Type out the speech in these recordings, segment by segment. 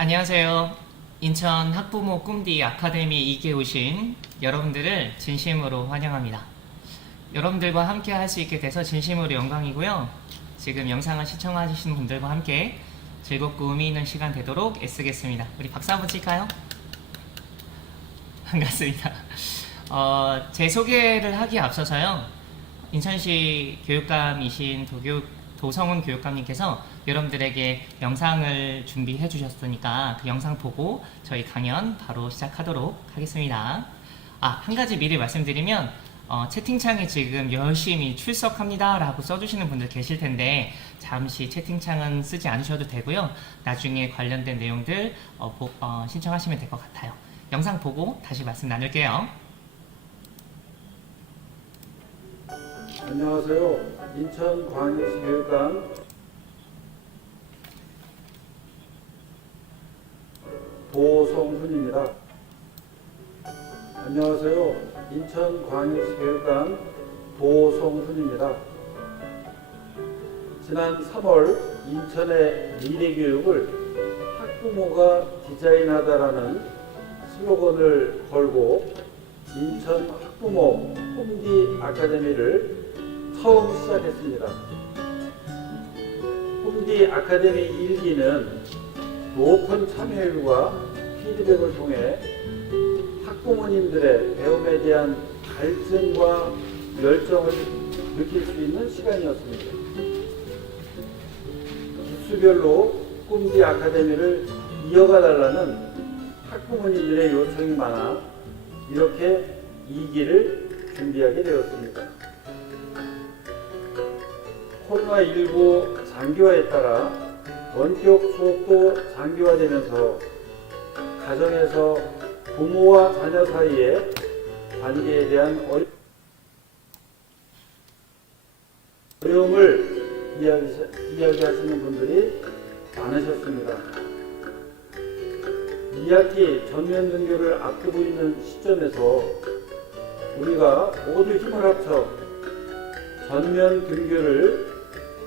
안녕하세요. 인천 학부모 꿈디 아카데미 2기 오신 여러분들을 진심으로 환영합니다. 여러분들과 함께 할 수 있게 돼서 진심으로 영광이고요. 지금 영상을 시청하시는 분들과 함께 즐겁고 의미 있는 시간 되도록 애쓰겠습니다. 우리 박수 한번 칠까요? 반갑습니다. 제 소개를 하기에 앞서서요. 인천시 교육감이신 도성훈 교육감님께서 여러분들에게 영상을 준비해 주셨으니까 그 영상 보고 저희 강연 바로 시작하도록 하겠습니다. 한 가지 미리 말씀드리면 채팅창에 지금 열심히 출석합니다 라고 써주시는 분들 계실 텐데 잠시 채팅창은 쓰지 않으셔도 되고요. 나중에 관련된 내용들 신청하시면 될 것 같아요. 영상 보고 다시 말씀 나눌게요. 안녕하세요. 인천광역시 교육감 도성훈입니다. 안녕하세요. 인천광역시 교육감 도성훈입니다. 지난 3월 인천의 미래교육을 학부모가 디자인하다라는 슬로건을 걸고 인천 학부모 꿈디 아카데미를 처음 시작했습니다. 꿈디 아카데미 1기는 높은 참여율과 피드백을 통해 학부모님들의 배움에 대한 갈증과 열정을 느낄 수 있는 시간이었습니다. 기수별로 꿈디 아카데미를 이어가달라는 학부모님들의 요청이 많아 이렇게 2기를 준비하게 되었습니다. 코로나19 장기화에 따라 원격 수업도 장기화되면서 가정에서 부모와 자녀 사이의 관계에 대한 어려움을 이야기하시는 분들이 많으셨습니다. 2학기 전면 등교를 앞두고 있는 시점에서 우리가 모두 힘을 합쳐 전면 등교를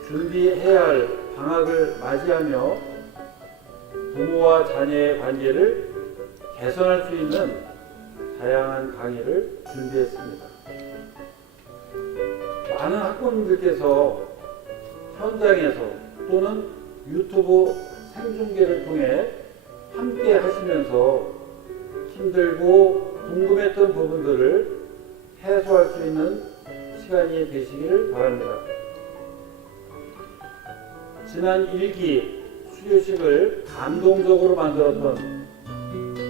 준비해야 할 방학을 맞이하며 부모와 자녀의 관계를 개선할 수 있는 다양한 강의를 준비했습니다. 많은 학부모님들께서 현장에서 또는 유튜브 생중계를 통해 함께 하시면서 힘들고 궁금했던 부분들을 해소할 수 있는 시간이 되시기를 바랍니다. 지난 1기 수료식을 감동적으로 만들었던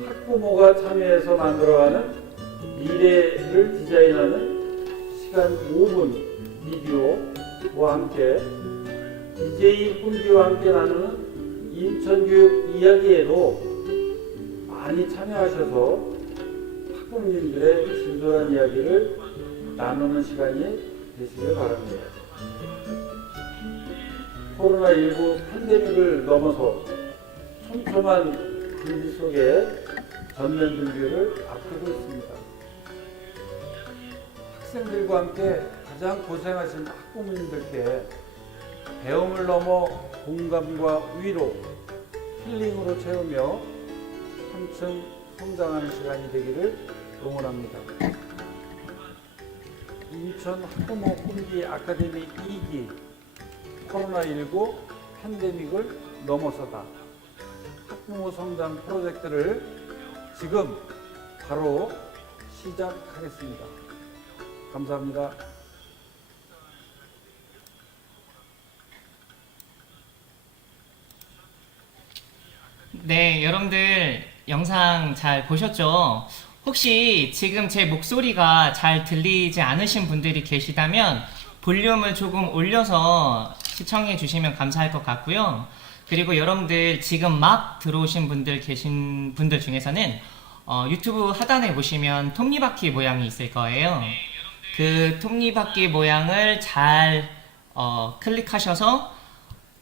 학부모가 참여해서 만들어가는 미래를 디자인하는 시간 5분 비디오와 함께 DJ 꿈디와 함께 나누는 인천교육 이야기에도 많이 참여하셔서 학부모님들의 진솔한 이야기를 나누는 시간이 되시길 바랍니다. 코로나19 팬데믹을 넘어서 촘촘한 분위 속에 전면 등교를 앞두고 있습니다. 학생들과 함께 가장 고생하신 학부모님들께 배움을 넘어 공감과 위로, 힐링으로 채우며 한층 성장하는 시간이 되기를 응원합니다. 인천 학부모 꿈디 아카데미 2기 코로나19 팬데믹을 넘어서다 학부모 성장 프로젝트를 지금 바로 시작하겠습니다. 감사합니다. 네, 여러분들 영상 잘 보셨죠? 혹시 지금 제 목소리가 잘 들리지 않으신 분들이 계시다면 볼륨을 조금 올려서 시청해 주시면 감사할 것 같고요. 그리고 여러분들 지금 막 들어오신 계신 분들 중에서는 유튜브 하단에 보시면 톱니바퀴 모양이 있을 거예요. 그 톱니바퀴 모양을 잘 클릭하셔서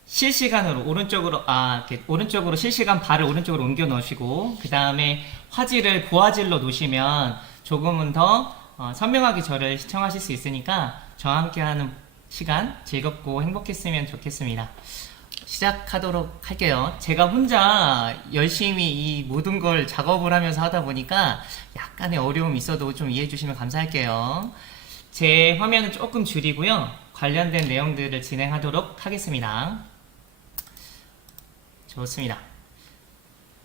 실시간으로 오른쪽으로 실시간 발을 오른쪽으로 옮겨 놓으시고 그 다음에 화질을 고화질로 놓으시면 조금은 더 선명하게 저를 시청하실 수 있으니까 저와 함께하는 시간 즐겁고 행복했으면 좋겠습니다. 시작하도록 할게요. 제가 혼자 열심히 이 모든 걸 작업을 하면서 하다 보니까 약간의 어려움이 있어도 좀 이해해 주시면 감사할게요. 제 화면은 조금 줄이고요. 관련된 내용들을 진행하도록 하겠습니다. 좋습니다.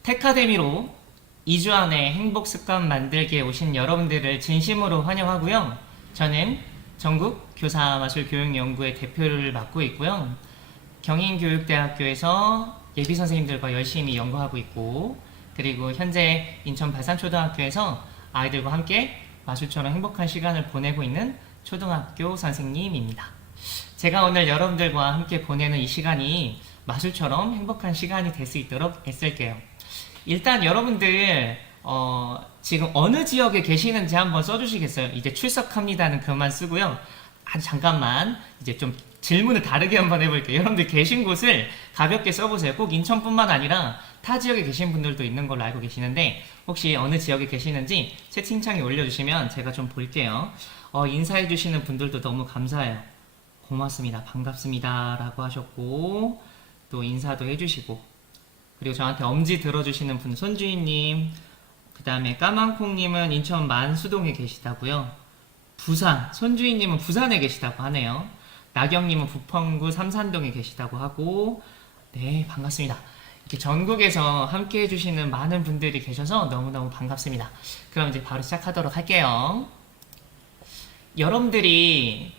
테카데미로 2주 안에 행복 습관 만들기에 오신 여러분들을 진심으로 환영하고요. 저는 전국 교사마술교육연구의 대표를 맡고 있고요. 경인교육대학교에서 예비선생님들과 열심히 연구하고 있고, 그리고 현재 인천 발산초등학교에서 아이들과 함께 마술처럼 행복한 시간을 보내고 있는 초등학교 선생님입니다. 제가 오늘 여러분들과 함께 보내는 이 시간이 마술처럼 행복한 시간이 될 수 있도록 애쓸게요. 일단 여러분들 지금 어느 지역에 계시는지 한번 써주시겠어요? 이제 출석합니다는 그만 쓰고요. 잠깐만 이제 좀 질문을 다르게 한번 해볼게요. 여러분들 계신 곳을 가볍게 써보세요. 꼭 인천뿐만 아니라 타 지역에 계신 분들도 있는 걸로 알고 계시는데 혹시 어느 지역에 계시는지 채팅창에 올려주시면 제가 좀 볼게요. 인사해주시는 분들도 너무 감사해요. 고맙습니다. 반갑습니다 라고 하셨고, 또 인사도 해주시고, 그리고 저한테 엄지 들어주시는 분 손주인님, 그 다음에 까만콩님은 인천 만수동에 계시다고요. 부산, 손주인님은 부산에 계시다고 하네요. 나경님은 부평구 삼산동에 계시다고 하고, 네, 반갑습니다. 이렇게 전국에서 함께 해주시는 많은 분들이 계셔서 너무너무 반갑습니다. 그럼 이제 바로 시작하도록 할게요. 여러분들이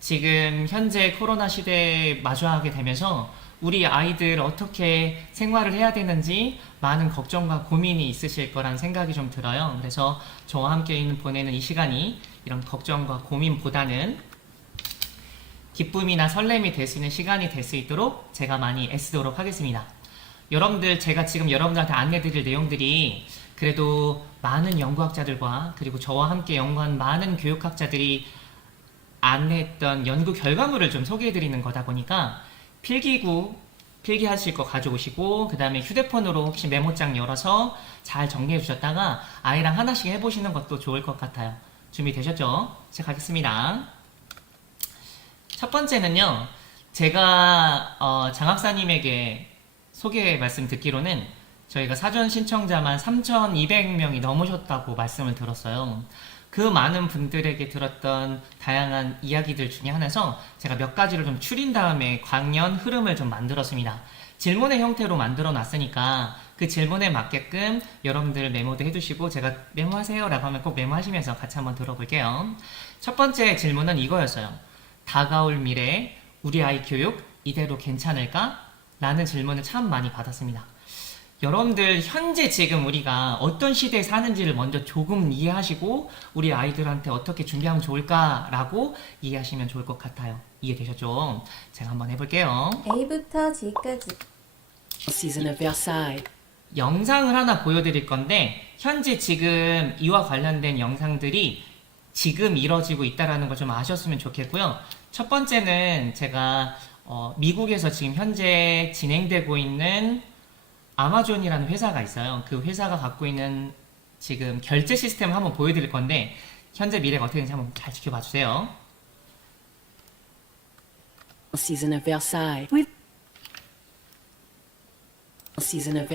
지금 현재 코로나 시대에 마주하게 되면서 우리 아이들 어떻게 생활을 해야 되는지 많은 걱정과 고민이 있으실 거란 생각이 좀 들어요. 그래서 저와 함께 보내는 이 시간이 이런 걱정과 고민보다는 기쁨이나 설렘이 될 수 있는 시간이 될 수 있도록 제가 많이 애쓰도록 하겠습니다. 여러분들, 제가 지금 여러분들한테 안내드릴 내용들이 그래도 많은 연구학자들과 그리고 저와 함께 연구한 많은 교육학자들이 안내했던 연구 결과물을 좀 소개해드리는 거다 보니까 필기하실 거 가져오시고, 그 다음에 휴대폰으로 혹시 메모장 열어서 잘 정리해 주셨다가 아이랑 하나씩 해보시는 것도 좋을 것 같아요. 준비되셨죠? 시작하겠습니다. 첫 번째는요, 제가 장학사님에게 소개 말씀 듣기로는 저희가 사전 신청자만 3,200명이 넘으셨다고 말씀을 들었어요. 그 많은 분들에게 들었던 다양한 이야기들 중에 하나에서 제가 몇 가지를 좀 추린 다음에 강연 흐름을 좀 만들었습니다. 질문의 형태로 만들어 놨으니까 그 질문에 맞게끔 여러분들 메모도 해두시고, 제가 메모하세요 라고 하면 꼭 메모하시면서 같이 한번 들어볼게요. 첫 번째 질문은 이거였어요. 다가올 미래 우리 아이 교육 이대로 괜찮을까? 라는 질문을 참 많이 받았습니다. 여러분들 현재 지금 우리가 어떤 시대에 사는지를 먼저 조금 이해하시고 우리 아이들한테 어떻게 준비하면 좋을까라고 이해하시면 좋을 것 같아요. 이해되셨죠? 제가 한번 해볼게요. A부터 G까지. Season of Versailles. 영상을 하나 보여드릴 건데 현재 지금 이와 관련된 영상들이 지금 이뤄지고 있다는 걸 좀 아셨으면 좋겠고요. 첫 번째는 제가 미국에서 지금 현재 진행되고 있는 아마존이라는 회사가 있어요. 그 회사가 갖고 있는 지금 결제 시스템을 한번 보여드릴 건데 현재 미래가 어떻게 되는지 한번 잘 지켜봐 주세요. Season of Versailles. Season of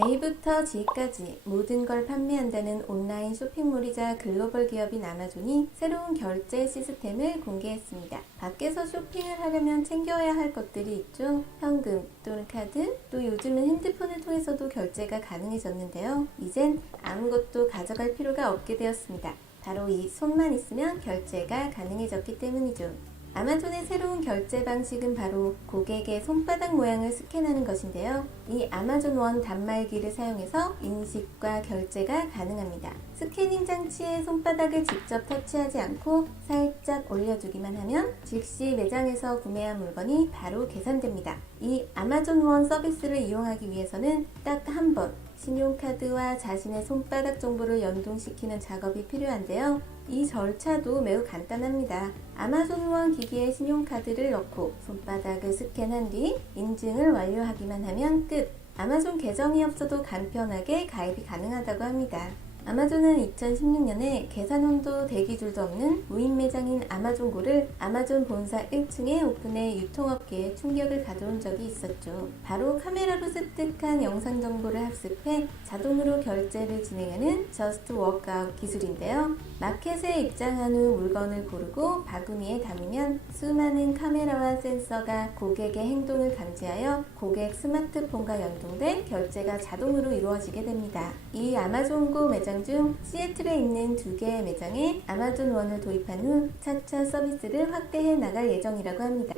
A부터 G까지 모든 걸 판매한다는 온라인 쇼핑몰이자 글로벌 기업인 아마존이 새로운 결제 시스템을 공개했습니다. 밖에서 쇼핑을 하려면 챙겨야 할 것들이 있죠. 현금 또는 카드, 또 요즘은 핸드폰을 통해서도 결제가 가능해졌는데요. 이젠 아무것도 가져갈 필요가 없게 되었습니다. 바로 이 손만 있으면 결제가 가능해졌기 때문이죠. 아마존의 새로운 결제 방식은 바로 고객의 손바닥 모양을 스캔하는 것인데요. 이 아마존 원 단말기를 사용해서 인식과 결제가 가능합니다. 스캐닝 장치에 손바닥을 직접 터치하지 않고 살짝 올려주기만 하면 즉시 매장에서 구매한 물건이 바로 계산됩니다. 이 아마존 원 서비스를 이용하기 위해서는 딱 한 번 신용카드와 자신의 손바닥 정보를 연동시키는 작업이 필요한데요. 이 절차도 매우 간단합니다. 아마존 원 기기에 신용카드를 넣고 손바닥을 스캔한 뒤 인증을 완료하기만 하면 끝! 아마존 계정이 없어도 간편하게 가입이 가능하다고 합니다. 아마존은 2016년에 계산원도 대기줄도 없는 무인 매장인 아마존고를 아마존 본사 1층에 오픈해 유통업계에 충격을 가져온 적이 있었죠. 바로 카메라로 습득한 영상 정보를 학습해 자동으로 결제를 진행하는 저스트 워크아웃 기술인데요. 마켓에 입장한 후 물건을 고르고 바구니에 담으면 수많은 카메라와 센서가 고객의 행동을 감지하여 고객 스마트폰과 연동돼 결제가 자동으로 이루어지게 됩니다. 이 아마존고 매장 중 시애틀에 있는 2개의 매장에 아마존 원을 도입한 후 차차 서비스를 확대해 나갈 예정이라고 합니다.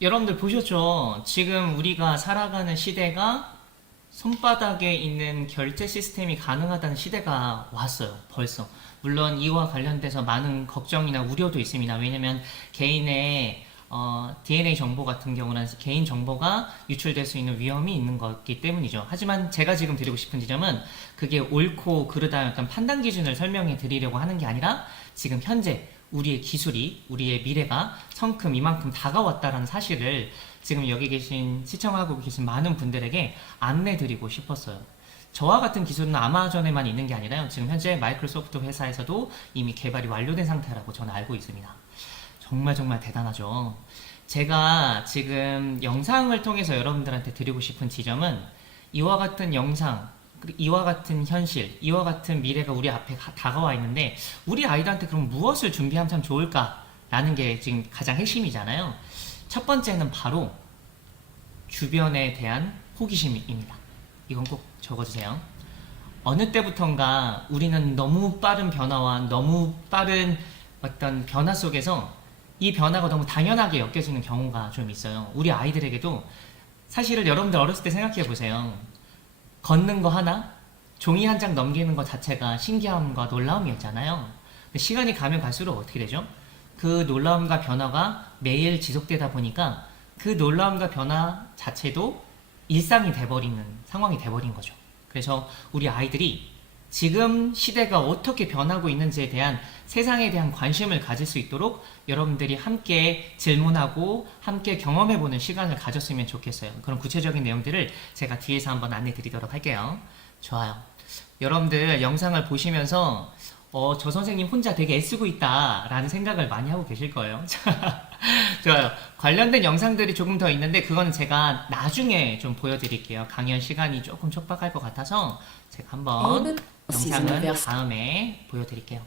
여러분들 보셨죠? 지금 우리가 살아가는 시대가 손바닥에 있는 결제 시스템이 가능하다는 시대가 왔어요. 벌써. 물론 이와 관련돼서 많은 걱정이나 우려도 있습니다. 왜냐면 개인의 DNA 정보 같은 경우는 개인 정보가 유출될 수 있는 위험이 있는 거기 때문이죠. 하지만 제가 지금 드리고 싶은 지점은 그게 옳고 그르다 약간 판단 기준을 설명해 드리려고 하는 게 아니라 지금 현재 우리의 기술이, 우리의 미래가 성큼 이만큼 다가왔다는 사실을 지금 여기 계신, 시청하고 계신 많은 분들에게 안내 드리고 싶었어요. 저와 같은 기술은 아마존에만 있는 게 아니라요. 지금 현재 마이크로소프트 회사에서도 이미 개발이 완료된 상태라고 저는 알고 있습니다. 정말 정말 대단하죠. 제가 지금 영상을 통해서 여러분들한테 드리고 싶은 지점은 이와 같은 영상, 이와 같은 현실, 이와 같은 미래가 우리 앞에 다가와 있는데 우리 아이들한테 그럼 무엇을 준비하면 참 좋을까라는 게 지금 가장 핵심이잖아요. 첫 번째는 바로 주변에 대한 호기심입니다. 이건 꼭 적어주세요. 어느 때부턴가 우리는 너무 빠른 변화와 너무 빠른 어떤 변화 속에서 이 변화가 너무 당연하게 엮여지는 경우가 좀 있어요. 우리 아이들에게도 사실은 여러분들 어렸을 때 생각해 보세요. 걷는 거 하나, 종이 한 장 넘기는 것 자체가 신기함과 놀라움이었잖아요. 근데 시간이 가면 갈수록 어떻게 되죠? 그 놀라움과 변화가 매일 지속되다 보니까 그 놀라움과 변화 자체도 일상이 돼버리는 상황이 돼버린 거죠. 그래서 우리 아이들이 지금 시대가 어떻게 변하고 있는지에 대한 세상에 대한 관심을 가질 수 있도록 여러분들이 함께 질문하고 함께 경험해보는 시간을 가졌으면 좋겠어요. 그런 구체적인 내용들을 제가 뒤에서 한번 안내 드리도록 할게요. 좋아요. 여러분들 영상을 보시면서 저 선생님 혼자 되게 애쓰고 있다 라는 생각을 많이 하고 계실 거예요. 좋아요. 관련된 영상들이 조금 더 있는데 그거는 제가 나중에 좀 보여드릴게요. 강연 시간이 조금 촉박할 것 같아서 제가 한번 영상은 다음에 보여드릴게요.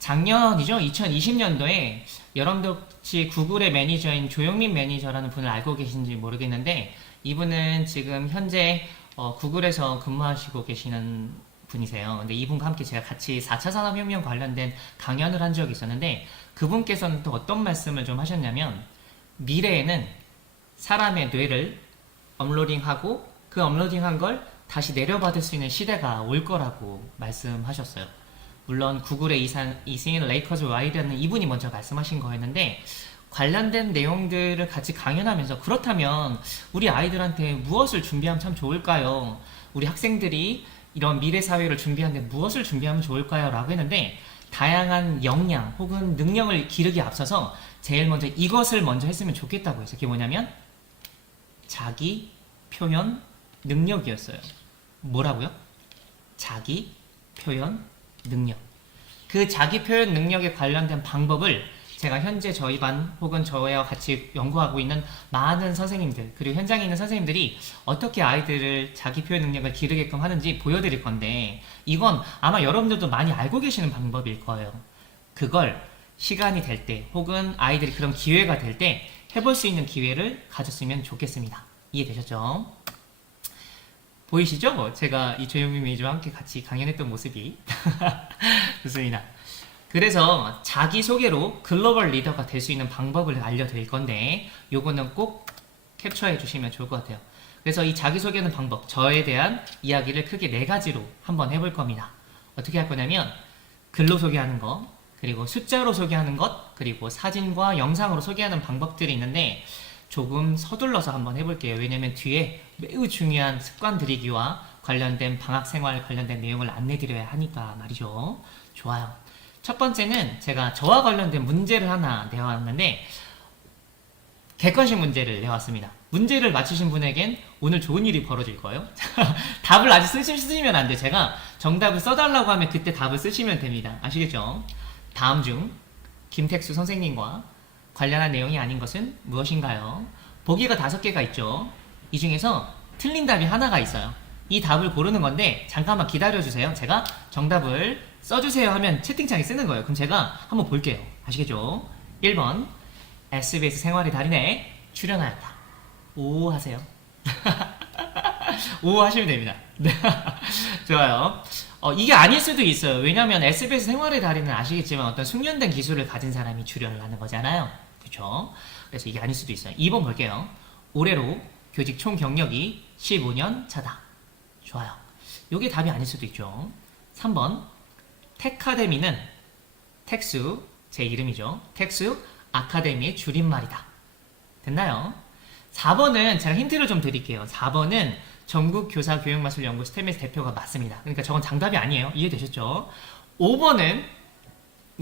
작년이죠. 2020년도에 여러분들 혹시 구글의 매니저인 조용민 매니저라는 분을 알고 계신지 모르겠는데 이분은 지금 현재 구글에서 근무하시고 계시는 분이세요. 근데 이분과 함께 제가 같이 4차 산업혁명 관련된 강연을 한 적이 있었는데 그분께서는 또 어떤 말씀을 좀 하셨냐면 미래에는 사람의 뇌를 업로딩하고 그 업로딩한 걸 다시 내려받을 수 있는 시대가 올 거라고 말씀하셨어요. 물론 구글의 이신 레이커즈 와이라는 이분이 먼저 말씀하신 거였는데 관련된 내용들을 같이 강연하면서 그렇다면 우리 아이들한테 무엇을 준비하면 참 좋을까요? 우리 학생들이 이런 미래 사회를 준비하는데 무엇을 준비하면 좋을까요? 라고 했는데 다양한 역량 혹은 능력을 기르기 앞서서 제일 먼저 이것을 먼저 했으면 좋겠다고 해서 그게 뭐냐면 자기 표현 능력이었어요. 뭐라고요? 자기 표현 능력. 그 자기 표현 능력에 관련된 방법을 제가 현재 저희 반 혹은 저와 같이 연구하고 있는 많은 선생님들 그리고 현장에 있는 선생님들이 어떻게 아이들을 자기 표현 능력을 기르게끔 하는지 보여드릴 건데 이건 아마 여러분들도 많이 알고 계시는 방법일 거예요. 그걸 시간이 될 때 혹은 아이들이 그런 기회가 될 때 해볼 수 있는 기회를 가졌으면 좋겠습니다. 이해되셨죠? 보이시죠? 제가 이 조용민 매니저와 함께 같이 강연했던 모습이 좋습니다. 그래서 자기소개로 글로벌 리더가 될 수 있는 방법을 알려드릴 건데 요거는 꼭 캡처해 주시면 좋을 것 같아요. 그래서 이 자기소개하는 방법, 저에 대한 이야기를 크게 4가지로 한번 해볼 겁니다. 어떻게 할 거냐면 글로 소개하는 거, 그리고 숫자로 소개하는 것, 그리고 사진과 영상으로 소개하는 방법들이 있는데 조금 서둘러서 한번 해볼게요. 왜냐면 뒤에 매우 중요한 습관 들이기와 관련된 방학생활 관련된 내용을 안내드려야 하니까 말이죠. 좋아요. 첫 번째는 제가 저와 관련된 문제를 하나 내왔는데 객관식 문제를 내왔습니다. 문제를 맞추신 분에겐 오늘 좋은 일이 벌어질 거예요. 답을 아직 쓰시면 안 돼. 제가 정답을 써달라고 하면 그때 답을 쓰시면 됩니다. 아시겠죠? 다음 중 김택수 선생님과 관련한 내용이 아닌 것은 무엇인가요? 보기가 5개가 있죠. 이 중에서 틀린 답이 하나가 있어요. 이 답을 고르는 건데 잠깐만 기다려주세요. 제가 정답을 써주세요 하면 채팅창에 쓰는 거예요. 그럼 제가 한번 볼게요. 아시겠죠? 1번 SBS 생활의 달인에 출연하였다. 오 하세요. 오 하시면 됩니다. 좋아요. 이게 아닐 수도 있어요. 왜냐면 SBS 생활의 달인은 아시겠지만 어떤 숙련된 기술을 가진 사람이 출연을 하는 거잖아요. 그쵸? 그래서 이게 아닐 수도 있어요. 2번 볼게요. 올해로 교직 총 경력이 15년 차다. 좋아요. 요게 답이 아닐 수도 있죠. 3번 테카데미는 텍수, 제 이름이죠. 텍수 아카데미의 줄임말이다. 됐나요? 4번은 제가 힌트를 좀 드릴게요. 4번은 전국교사교육마술연구 스테미스 대표가 맞습니다. 그러니까 저건 정답이 아니에요. 이해되셨죠? 5번은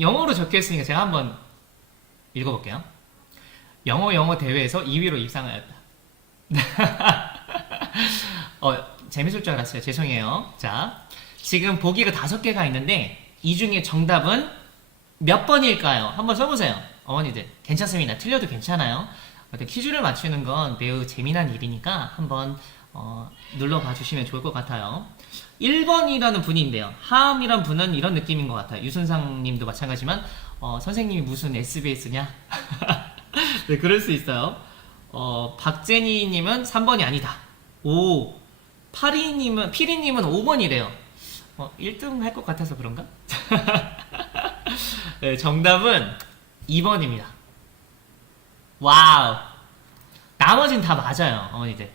영어로 적혀있으니까 제가 한번 읽어볼게요. 영어 대회에서 2위로 입상하였다. 재밌을 줄 알았어요. 죄송해요. 자, 지금 보기가 5개가 있는데 이 중에 정답은 몇 번일까요? 한번 써보세요. 어머니들 괜찮습니다. 틀려도 괜찮아요. 퀴즈를 맞추는 건 매우 재미난 일이니까 한번 눌러봐 주시면 좋을 것 같아요. 1번이라는 분인데요. 하암이란 분은 이런 느낌인 것 같아요. 유순상 님도 마찬가지지만 선생님이 무슨 SBS냐? 네, 그럴 수 있어요. 박제니 님은 3번이 아니다. 오, 피리님은 5번이래요. 1등 할 것 같아서 그런가? 네, 정답은 2번입니다. 와우. 나머진 다 맞아요, 어머니들.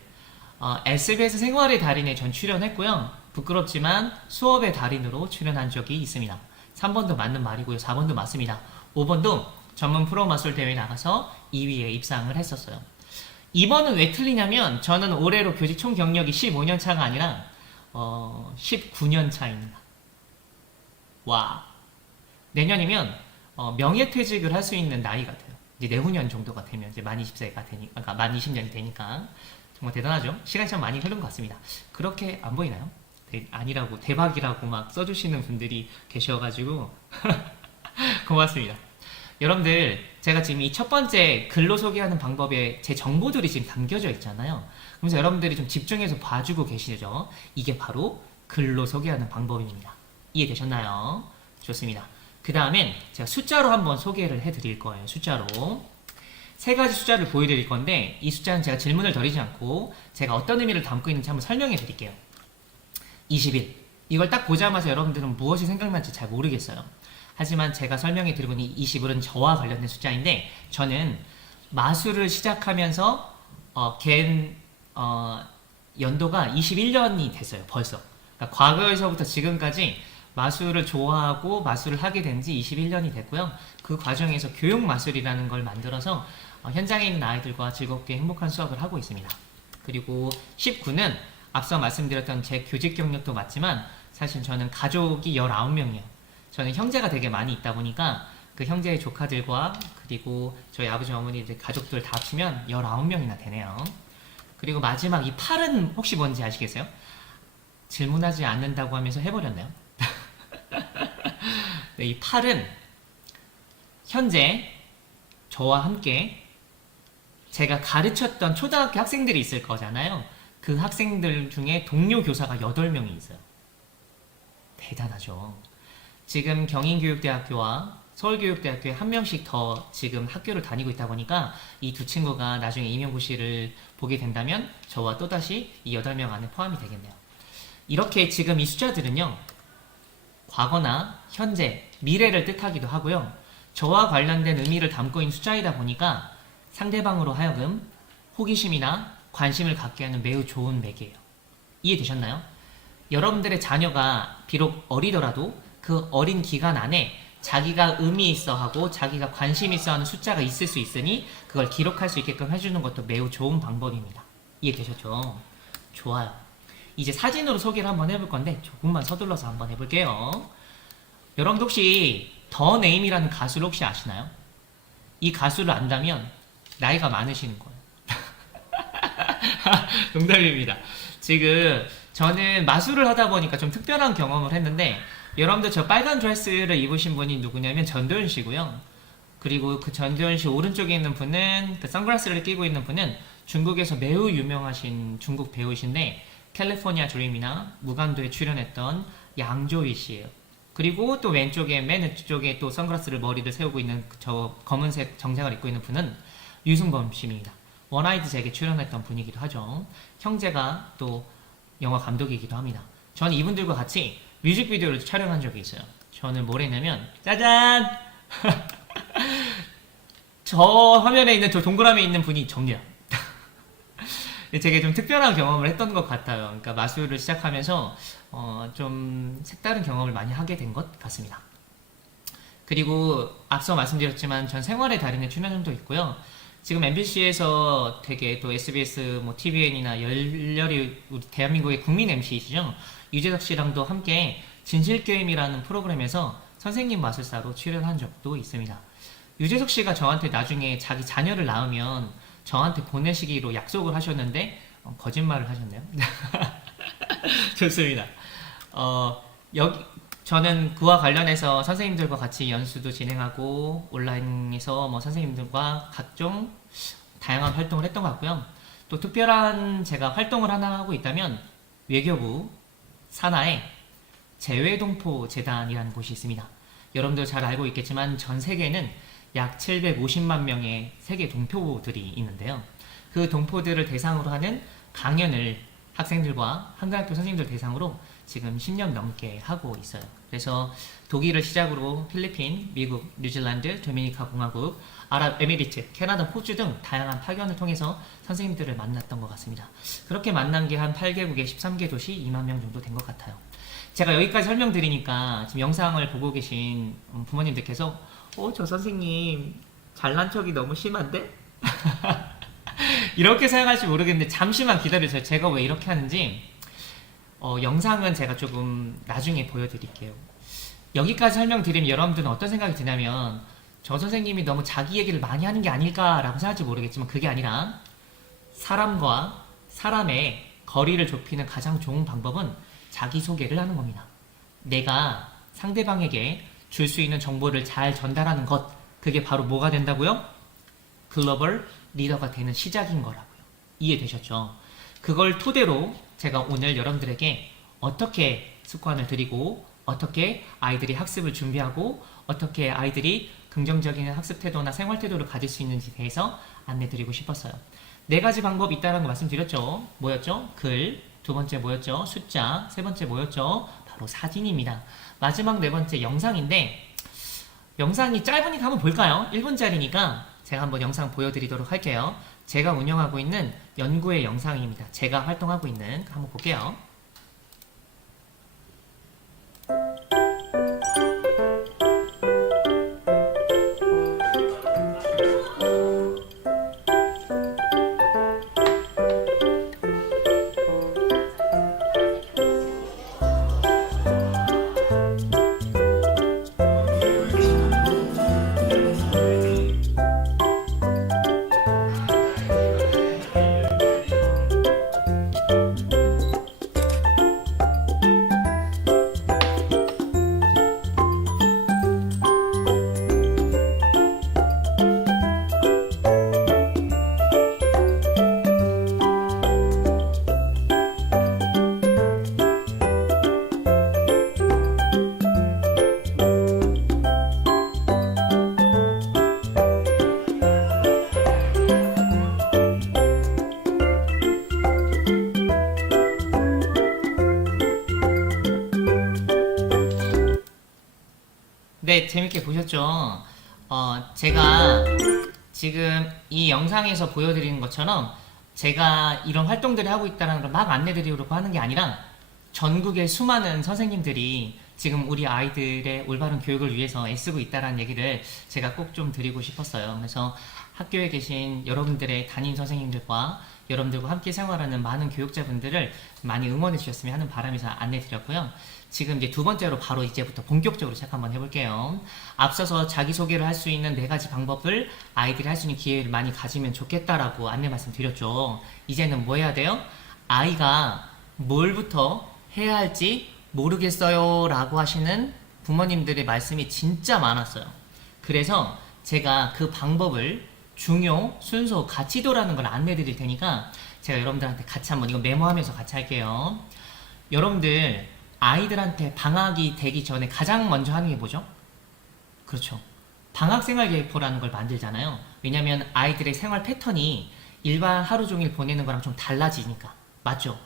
SBS 생활의 달인에 전 출연했고요. 부끄럽지만 수업의 달인으로 출연한 적이 있습니다. 3번도 맞는 말이고요. 4번도 맞습니다. 5번도 전문 프로 마술 대회에 나가서 2위에 입상을 했었어요. 2번은 왜 틀리냐면 저는 올해로 교직 총 경력이 15년 차가 아니라 19년 차입니다. 와. 내년이면 명예퇴직을 할 수 있는 나이 같아요. 이제 내후년 정도가 되면 이제 만 20세가 되니까, 그러니까 만 20년이 되니까 정말 대단하죠. 시간이 참 많이 흐른 것 같습니다. 그렇게 안 보이나요? 아니라고 대박이라고 막 써주시는 분들이 계셔가지고 고맙습니다. 여러분들 제가 지금 이 첫 번째 글로 소개하는 방법에 제 정보들이 지금 담겨져 있잖아요. 그래서 여러분들이 좀 집중해서 봐주고 계시죠? 이게 바로 글로 소개하는 방법입니다. 이해되셨나요? 좋습니다. 그 다음엔 제가 숫자로 한번 소개를 해드릴 거예요. 숫자로 3가지 숫자를 보여드릴 건데 이 숫자는 제가 질문을 드리지 않고 제가 어떤 의미를 담고 있는지 한번 설명해 드릴게요. 21. 이걸 딱 보자마자 여러분들은 무엇이 생각날지 잘 모르겠어요. 하지만 제가 설명해 드리고 있는 20은 저와 관련된 숫자인데 저는 마술을 시작하면서 연도가 21년이 됐어요. 벌써. 그러니까 과거에서부터 지금까지 마술을 좋아하고 마술을 하게 된 지 21년이 됐고요. 그 과정에서 교육마술이라는 걸 만들어서 현장에 있는 아이들과 즐겁게 행복한 수업을 하고 있습니다. 그리고 19는 앞서 말씀드렸던 제 교직 경력도 맞지만 사실 저는 가족이 19명이에요. 저는 형제가 되게 많이 있다 보니까 그 형제의 조카들과 그리고 저희 아버지 어머니들 가족들 다 합치면 19명이나 되네요. 그리고 마지막 이 8은 혹시 뭔지 아시겠어요? 질문하지 않는다고 하면서 해버렸네요. 네, 이 8은 현재 저와 함께 제가 가르쳤던 초등학교 학생들이 있을 거잖아요. 그 학생들 중에 동료 교사가 8명이 있어요. 대단하죠. 지금 경인교육대학교와 서울교육대학교에 한 명씩 더 지금 학교를 다니고 있다 보니까 이 두 친구가 나중에 임용고시를 보게 된다면 저와 또다시 이 8명 안에 포함이 되겠네요. 이렇게 지금 이 숫자들은요. 과거나 현재, 미래를 뜻하기도 하고요. 저와 관련된 의미를 담고 있는 숫자이다 보니까 상대방으로 하여금 호기심이나 관심을 갖게 하는 매우 좋은 매개예요. 이해되셨나요? 여러분들의 자녀가 비록 어리더라도 그 어린 기간 안에 자기가 의미 있어 하고 자기가 관심 있어 하는 숫자가 있을 수 있으니 그걸 기록할 수 있게끔 해주는 것도 매우 좋은 방법입니다. 이해되셨죠? 좋아요. 이제 사진으로 소개를 한번 해볼 건데 조금만 서둘러서 한번 해볼게요. 여러분도 혹시 더 네임이라는 가수를 혹시 아시나요? 이 가수를 안다면 나이가 많으시는 거예요. 농담입니다. 지금 저는 마술을 하다 보니까 좀 특별한 경험을 했는데, 여러분들 저 빨간 드레스를 입으신 분이 누구냐면 전도연 씨고요. 그리고 그 전도연 씨 오른쪽에 있는 분은, 그 선글라스를 끼고 있는 분은 중국에서 매우 유명하신 중국 배우신데, 캘리포니아 드림이나 무간도에 출연했던 양조위 씨예요. 그리고 또 왼쪽에, 맨 왼쪽에 또 선글라스를 머리를 세우고 있는 저 검은색 정장을 입고 있는 분은 유승범 씨입니다. 원아이드 잭에 출연했던 분이기도 하죠. 형제가 또 영화 감독이기도 합니다. 저는 이분들과 같이 뮤직비디오를 촬영한 적이 있어요. 저는 뭘 했냐면, 짜잔! 저 화면에 있는 저 동그라미에 있는 분이 접니다. 되게 좀 특별한 경험을 했던 것 같아요. 그러니까 마술을 시작하면서 좀 색다른 경험을 많이 하게 된 것 같습니다. 그리고 앞서 말씀드렸지만 전 생활의 달인에 출연도 있고요. 지금 MBC에서 되게 또 SBS, 뭐 TVN이나 열렬히 우리 대한민국의 국민 MC이시죠. 유재석 씨랑도 함께 진실게임이라는 프로그램에서 선생님 마술사로 출연한 적도 있습니다. 유재석 씨가 저한테 나중에 자기 자녀를 낳으면 저한테 보내시기로 약속을 하셨는데 거짓말을 하셨네요. 좋습니다. 저는 그와 관련해서 선생님들과 같이 연수도 진행하고 온라인에서 뭐 선생님들과 각종 다양한 활동을 했던 것 같고요. 또 특별한 제가 활동을 하나 하고 있다면 외교부 산하에 재외동포 재단이라는 곳이 있습니다. 여러분들 잘 알고 있겠지만 전 세계에는 약 750만 명의 세계 동포들이 있는데요. 그 동포들을 대상으로 하는 강연을 학생들과 한글학교 선생님들 대상으로 지금 10년 넘게 하고 있어요. 그래서 독일을 시작으로 필리핀, 미국, 뉴질랜드, 도미니카 공화국, 아랍에미리트, 캐나다, 호주 등 다양한 파견을 통해서 선생님들을 만났던 것 같습니다. 그렇게 만난 게 한 8개국의 13개 도시 2만 명 정도 된 것 같아요. 제가 여기까지 설명드리니까 지금 영상을 보고 계신 부모님들께서 저 선생님 잘난 척이 너무 심한데? 이렇게 생각할지 모르겠는데 잠시만 기다려주세요. 제가 왜 이렇게 하는지 영상은 제가 조금 나중에 보여드릴게요. 여기까지 설명드리면 여러분들은 어떤 생각이 드냐면 저 선생님이 너무 자기 얘기를 많이 하는 게 아닐까라고 생각할지 모르겠지만 그게 아니라 사람과 사람의 거리를 좁히는 가장 좋은 방법은 자기소개를 하는 겁니다. 내가 상대방에게 줄 수 있는 정보를 잘 전달하는 것, 그게 바로 뭐가 된다고요? 글로벌 리더가 되는 시작인 거라고요. 이해되셨죠? 그걸 토대로 제가 오늘 여러분들에게 어떻게 습관을 들이고 어떻게 아이들이 학습을 준비하고 어떻게 아이들이 긍정적인 학습 태도나 생활 태도를 가질 수 있는지에 대해서 안내드리고 싶었어요. 4가지 방법이 있다는 거 말씀드렸죠. 뭐였죠? 글, 2번째 뭐였죠? 숫자, 3번째 뭐였죠? 바로 사진입니다. 마지막 4번째 영상인데 영상이 짧으니까 한번 볼까요? 1분짜리니까 제가 한번 영상 보여드리도록 할게요. 제가 운영하고 있는 연구의 영상입니다. 제가 활동하고 있는 한번 볼게요. 네, 재밌게 보셨죠? 제가 지금 이 영상에서 보여드리는 것처럼 제가 이런 활동들을 하고 있다는 걸 막 안내드리려고 하는 게 아니라 전국의 수많은 선생님들이 지금 우리 아이들의 올바른 교육을 위해서 애쓰고 있다는 얘기를 제가 꼭 좀 드리고 싶었어요. 그래서 학교에 계신 여러분들의 담임 선생님들과 여러분들과 함께 생활하는 많은 교육자분들을 많이 응원해 주셨으면 하는 바람에서 안내 드렸고요. 지금 이제 두 번째로 바로 이제부터 본격적으로 시작 한번 해볼게요. 앞서서 자기소개를 할 수 있는 4가지 방법을 아이들이 할 수 있는 기회를 많이 가지면 좋겠다라고 안내 말씀드렸죠. 이제는 뭐 해야 돼요? 아이가 뭘부터 해야 할지 모르겠어요 라고 하시는 부모님들의 말씀이 진짜 많았어요. 그래서 제가 그 방법을 중요, 순서, 가치도라는 걸 안내 드릴 테니까 제가 여러분들한테 같이 한번 이거 메모하면서 같이 할게요. 여러분들 아이들한테 방학이 되기 전에 가장 먼저 하는 게 뭐죠? 그렇죠. 방학생활계획표라는 걸 만들잖아요. 왜냐면 아이들의 생활 패턴이 일반 하루 종일 보내는 거랑 좀 달라지니까. 맞죠?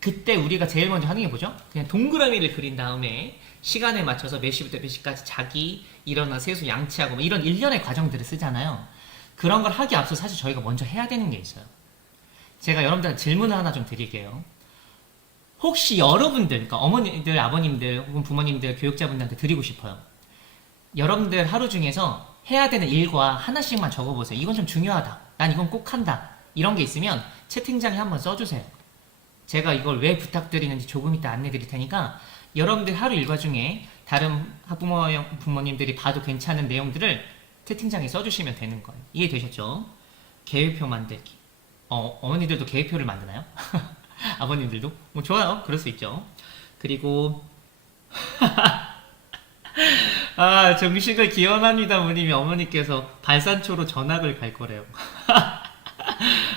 그때 우리가 제일 먼저 하는 게 뭐죠? 그냥 동그라미를 그린 다음에 시간에 맞춰서 몇 시부터 몇 시까지 자기, 일어나, 세수, 양치하고 뭐 이런 일련의 과정들을 쓰잖아요. 그런 걸 하기 앞서 사실 저희가 먼저 해야 되는 게 있어요. 제가 여러분들한테 질문을 하나 좀 드릴게요. 혹시 여러분들, 그러니까 어머니들, 아버님들 혹은 부모님들, 교육자분들한테 드리고 싶어요. 여러분들 하루 중에서 해야 되는 일과 하나씩만 적어보세요. 이건 좀 중요하다. 난 이건 꼭 한다. 이런 게 있으면 채팅창에 한번 써주세요. 제가 이걸 왜 부탁드리는지 조금 이따 안내 드릴 테니까 여러분들 하루 일과 중에 다른 부모님들이 봐도 괜찮은 내용들을 채팅창에 써주시면 되는 거예요. 이해되셨죠? 계획표 만들기. 어머니들도 계획표를 만드나요? 아버님들도? 뭐 좋아요. 그럴 수 있죠. 그리고 아, 정식을 기원합니다 분님이 어머니께서 발산초로 전학을 갈 거래요.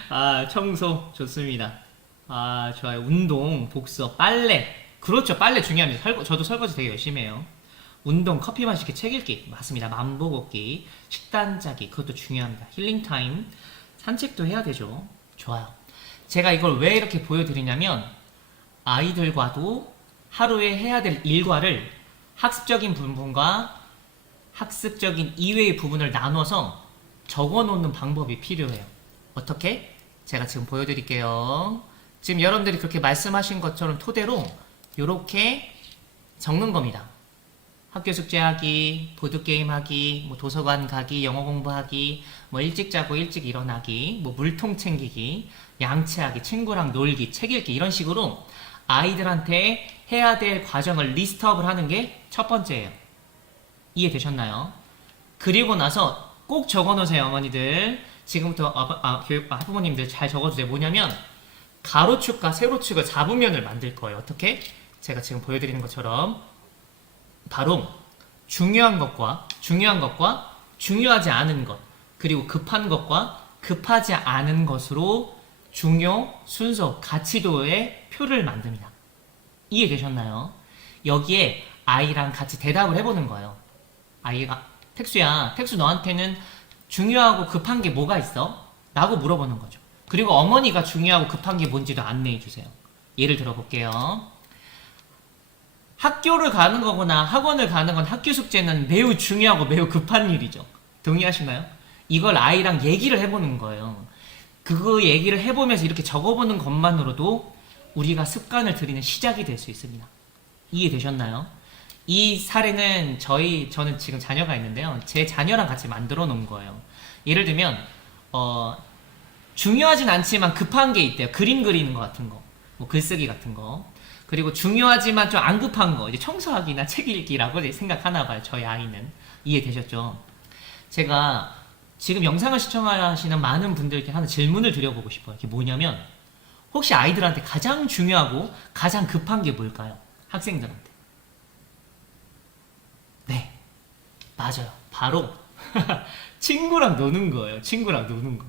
아, 청소 좋습니다. 아, 좋아요. 운동, 독서, 빨래. 그렇죠. 빨래 중요합니다. 저도 설거지 되게 열심히 해요. 운동, 커피 마시기, 책 읽기. 맞습니다. 만보 걷기, 식단 짜기. 그것도 중요합니다. 힐링 타임. 산책도 해야 되죠. 좋아요. 제가 이걸 왜 이렇게 보여드리냐면 아이들과도 하루에 해야 될 일과를 학습적인 부분과 학습적인 이외의 부분을 나눠서 적어놓는 방법이 필요해요. 어떻게? 제가 지금 보여드릴게요. 지금 여러분들이 그렇게 말씀하신 것처럼 토대로 이렇게 적는 겁니다. 학교 숙제하기, 보드게임 하기, 뭐 도서관 가기, 영어 공부하기, 뭐 일찍 자고 일찍 일어나기, 뭐 물통 챙기기, 양치하기, 친구랑 놀기, 책 읽기 이런 식으로 아이들한테 해야 될 과정을 리스트업을 하는 게 첫 번째예요. 이해되셨나요? 그리고 나서 꼭 적어놓으세요, 어머니들. 지금부터 학부모님들 잘 적어주세요. 뭐냐면 가로축과 세로축을 잡으면을 만들 거예요. 어떻게? 제가 지금 보여드리는 것처럼 바로 중요한 것과 중요하지 않은 것, 그리고 급한 것과 급하지 않은 것으로 중요, 순서, 가치도의 표를 만듭니다. 이해되셨나요? 여기에 아이랑 같이 대답을 해보는 거예요. 아이가 택수야, 택수 너한테는 중요하고 급한 게 뭐가 있어? 라고 물어보는 거죠. 그리고 어머니가 중요하고 급한 게 뭔지도 안내해 주세요. 예를 들어볼게요. 학교를 가는 거거나 학원을 가는 건 학교 숙제는 매우 중요하고 매우 급한 일이죠. 동의하시나요? 이걸 아이랑 얘기를 해보는 거예요. 그거 얘기를 해보면서 이렇게 적어보는 것만으로도 우리가 습관을 들이는 시작이 될 수 있습니다. 이해되셨나요? 이 사례는 저는 지금 자녀가 있는데요. 제 자녀랑 같이 만들어 놓은 거예요. 예를 들면 중요하진 않지만 급한 게 있대요. 그림 그리는 거 같은 거, 뭐 글쓰기 같은 거. 그리고 중요하지만 좀 안 급한 거, 이제 청소하기나 책 읽기라고 생각하나 봐요. 저희 아이는. 이해되셨죠? 제가 지금 영상을 시청하시는 많은 분들께 하는 질문을 드려보고 싶어요. 그게 뭐냐면 혹시 아이들한테 가장 중요하고 가장 급한 게 뭘까요? 학생들한테. 네, 맞아요. 바로 친구랑 노는 거예요. 친구랑 노는 거.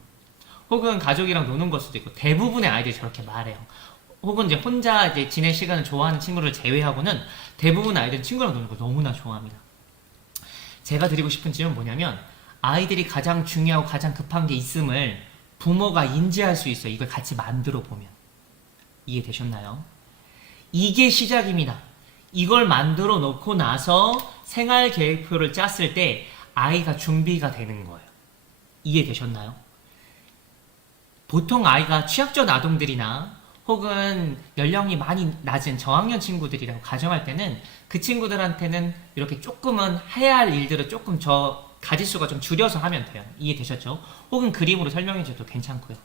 혹은 가족이랑 노는 걸 수도 있고, 대부분의 아이들이 저렇게 말해요. 혹은 이제 혼자 이제 지낼 시간을 좋아하는 친구를 제외하고는 대부분 아이들은 친구랑 노는 걸 너무나 좋아합니다. 제가 드리고 싶은 질문은 뭐냐면 아이들이 가장 중요하고 가장 급한 게 있음을 부모가 인지할 수 있어요. 이걸 같이 만들어 보면. 이해되셨나요? 이게 시작입니다. 이걸 만들어 놓고 나서 생활 계획표를 짰을 때 아이가 준비가 되는 거예요. 이해되셨나요? 보통 아이가 취약전 아동들이나 혹은 연령이 많이 낮은 저학년 친구들이라고 가정할 때는 그 친구들한테는 이렇게 조금은 해야 할 일들을 조금 가지수가 좀 줄여서 하면 돼요. 이해되셨죠? 혹은 그림으로 설명해 줘도 괜찮고요.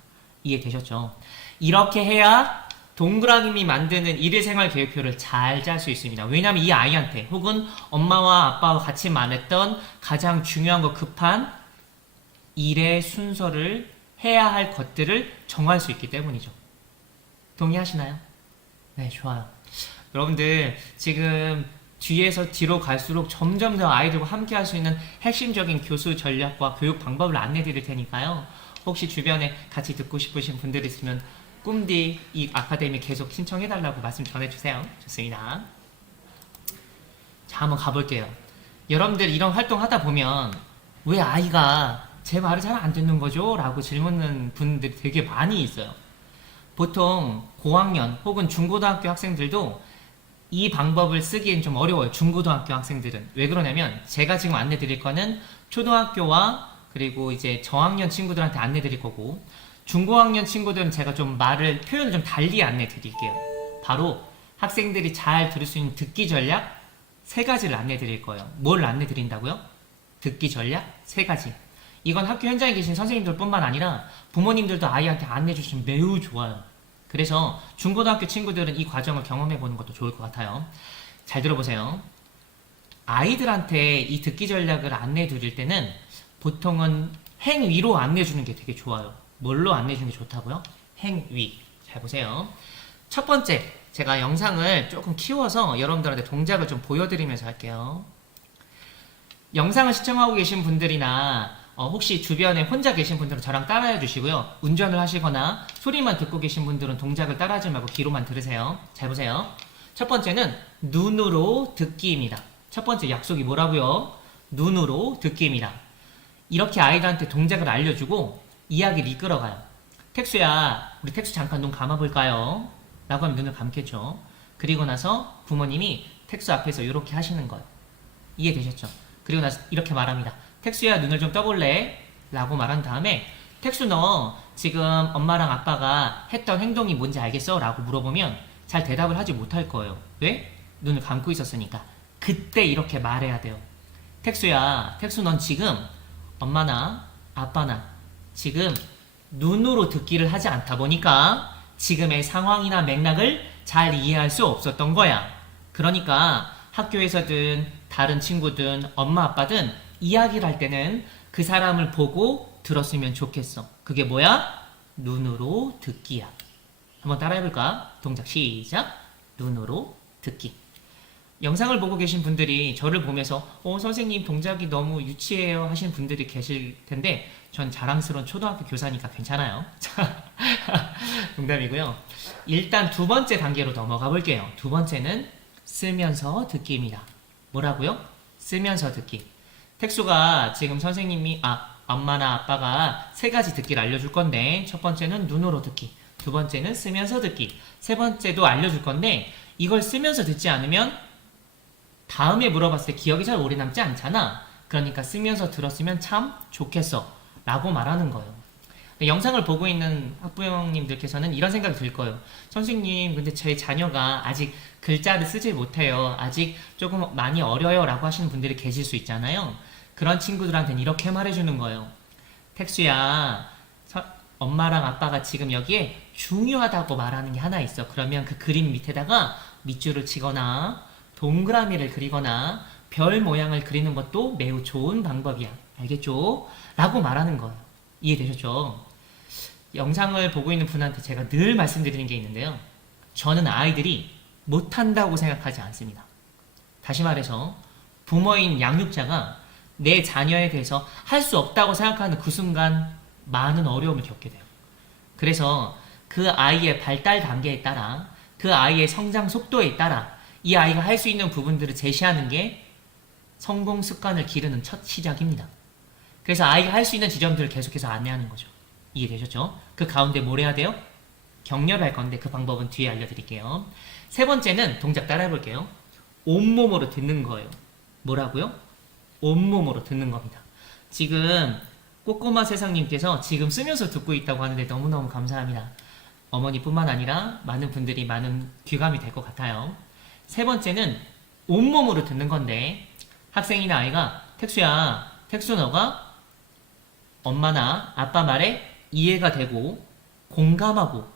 이해되셨죠? 이렇게 해야 동그라미 만드는 일일생활 계획표를 잘 짤 수 있습니다. 왜냐하면 이 아이한테 혹은 엄마와 아빠와 같이 말했던 가장 중요한 거 급한 일의 순서를 해야 할 것들을 정할 수 있기 때문이죠. 동의하시나요? 네, 좋아요. 여러분들 지금 뒤에서 뒤로 갈수록 점점 더 아이들과 함께 할 수 있는 핵심적인 교수 전략과 교육 방법을 안내 드릴 테니까요. 혹시 주변에 같이 듣고 싶으신 분들 있으면 꿈디 이 아카데미 계속 신청해달라고 말씀 전해주세요. 좋습니다. 자, 한번 가볼게요. 여러분들 이런 활동 하다 보면 왜 아이가 제 말을 잘 안 듣는 거죠? 라고 질문하는 분들이 되게 많이 있어요. 보통 고학년 혹은 중고등학교 학생들도 이 방법을 쓰기엔 좀 어려워요. 중고등학교 학생들은. 왜 그러냐면 제가 지금 안내 드릴 거는 초등학교와 그리고 이제 저학년 친구들한테 안내 드릴 거고, 중고학년 친구들은 제가 좀 표현을 좀 달리 안내 드릴게요. 바로 학생들이 잘 들을 수 있는 듣기 전략 3가지를 안내 드릴 거예요. 뭘 안내 드린다고요? 듣기 전략 3가지. 이건 학교 현장에 계신 선생님들 뿐만 아니라 부모님들도 아이한테 안내 주시면 매우 좋아요. 그래서 중고등학교 친구들은 이 과정을 경험해 보는 것도 좋을 것 같아요. 잘 들어보세요. 아이들한테 이 듣기 전략을 안내 드릴 때는 보통은 행위로 안내 주는 게 되게 좋아요. 뭘로 안내 주는 게 좋다고요? 행위. 잘 보세요. 첫 번째, 제가 영상을 조금 키워서 여러분들한테 동작을 좀 보여드리면서 할게요. 영상을 시청하고 계신 분들이나 혹시 주변에 혼자 계신 분들은 저랑 따라해 주시고요. 운전을 하시거나 소리만 듣고 계신 분들은 동작을 따라하지 말고 귀로만 들으세요. 잘 보세요. 첫 번째는 눈으로 듣기입니다. 첫 번째 약속이 뭐라고요? 눈으로 듣기입니다. 이렇게 아이들한테 동작을 알려주고 이야기를 이끌어가요. 택수야, 우리 택수 잠깐 눈 감아볼까요? 라고 하면 눈을 감겠죠. 그리고 나서 부모님이 택수 앞에서 이렇게 하시는 것. 이해되셨죠? 그리고 나서 이렇게 말합니다. 택수야, 눈을 좀 떠볼래? 라고 말한 다음에 택수 너 지금 엄마랑 아빠가 했던 행동이 뭔지 알겠어? 라고 물어보면 잘 대답을 하지 못할 거예요. 왜? 눈을 감고 있었으니까. 그때 이렇게 말해야 돼요. 택수야, 택수 넌 지금 엄마나 아빠나 지금 눈으로 듣기를 하지 않다 보니까 지금의 상황이나 맥락을 잘 이해할 수 없었던 거야. 그러니까 학교에서든 다른 친구든 엄마 아빠든 이야기를 할 때는 그 사람을 보고 들었으면 좋겠어. 그게 뭐야? 눈으로 듣기야. 한번 따라해볼까? 동작 시작. 눈으로 듣기. 영상을 보고 계신 분들이 저를 보면서 선생님 동작이 너무 유치해요 하시는 분들이 계실 텐데 전 자랑스러운 초등학교 교사니까 괜찮아요. 농담이고요. 일단 두 번째 단계로 넘어가 볼게요. 두 번째는 쓰면서 듣기입니다. 뭐라고요? 쓰면서 듣기. 택수가 지금 선생님이 엄마나 아빠가 3가지 듣기를 알려줄 건데 첫 번째는 눈으로 듣기, 두 번째는 쓰면서 듣기, 세 번째도 알려줄 건데 이걸 쓰면서 듣지 않으면 다음에 물어봤을 때 기억이 잘 오래 남지 않잖아. 그러니까 쓰면서 들었으면 참 좋겠어 라고 말하는 거예요. 영상을 보고 있는 학부형님들께서는 이런 생각이 들 거예요. 선생님, 근데 제 자녀가 아직 글자를 쓰질 못해요. 아직 조금 많이 어려요 라고 하시는 분들이 계실 수 있잖아요. 그런 친구들한테는 이렇게 말해주는 거예요. 택수야, 엄마랑 아빠가 지금 여기에 중요하다고 말하는 게 하나 있어. 그러면 그 그림 밑에다가 밑줄을 치거나 동그라미를 그리거나 별 모양을 그리는 것도 매우 좋은 방법이야. 알겠죠? 라고 말하는 거예요. 이해되셨죠? 영상을 보고 있는 분한테 제가 늘 말씀드리는 게 있는데요. 저는 아이들이 못한다고 생각하지 않습니다. 다시 말해서 부모인 양육자가 내 자녀에 대해서 할 수 없다고 생각하는 그 순간 많은 어려움을 겪게 돼요. 그래서 그 아이의 발달 단계에 따라 그 아이의 성장 속도에 따라 이 아이가 할 수 있는 부분들을 제시하는 게 성공 습관을 기르는 첫 시작입니다. 그래서 아이가 할 수 있는 지점들을 계속해서 안내하는 거죠. 이해되셨죠? 그 가운데 뭘 해야 돼요? 격려를 할 건데 그 방법은 뒤에 알려드릴게요. 세 번째는 동작 따라 해볼게요. 온몸으로 듣는 거예요. 뭐라고요? 온몸으로 듣는 겁니다. 지금 꼬꼬마 세상님께서 지금 쓰면서 듣고 있다고 하는데 너무너무 감사합니다. 어머니뿐만 아니라 많은 분들이 많은 귀감이 될 것 같아요. 세 번째는 온몸으로 듣는 건데 학생이나 아이가 택수 너가 엄마나 아빠 말에 이해가 되고 공감하고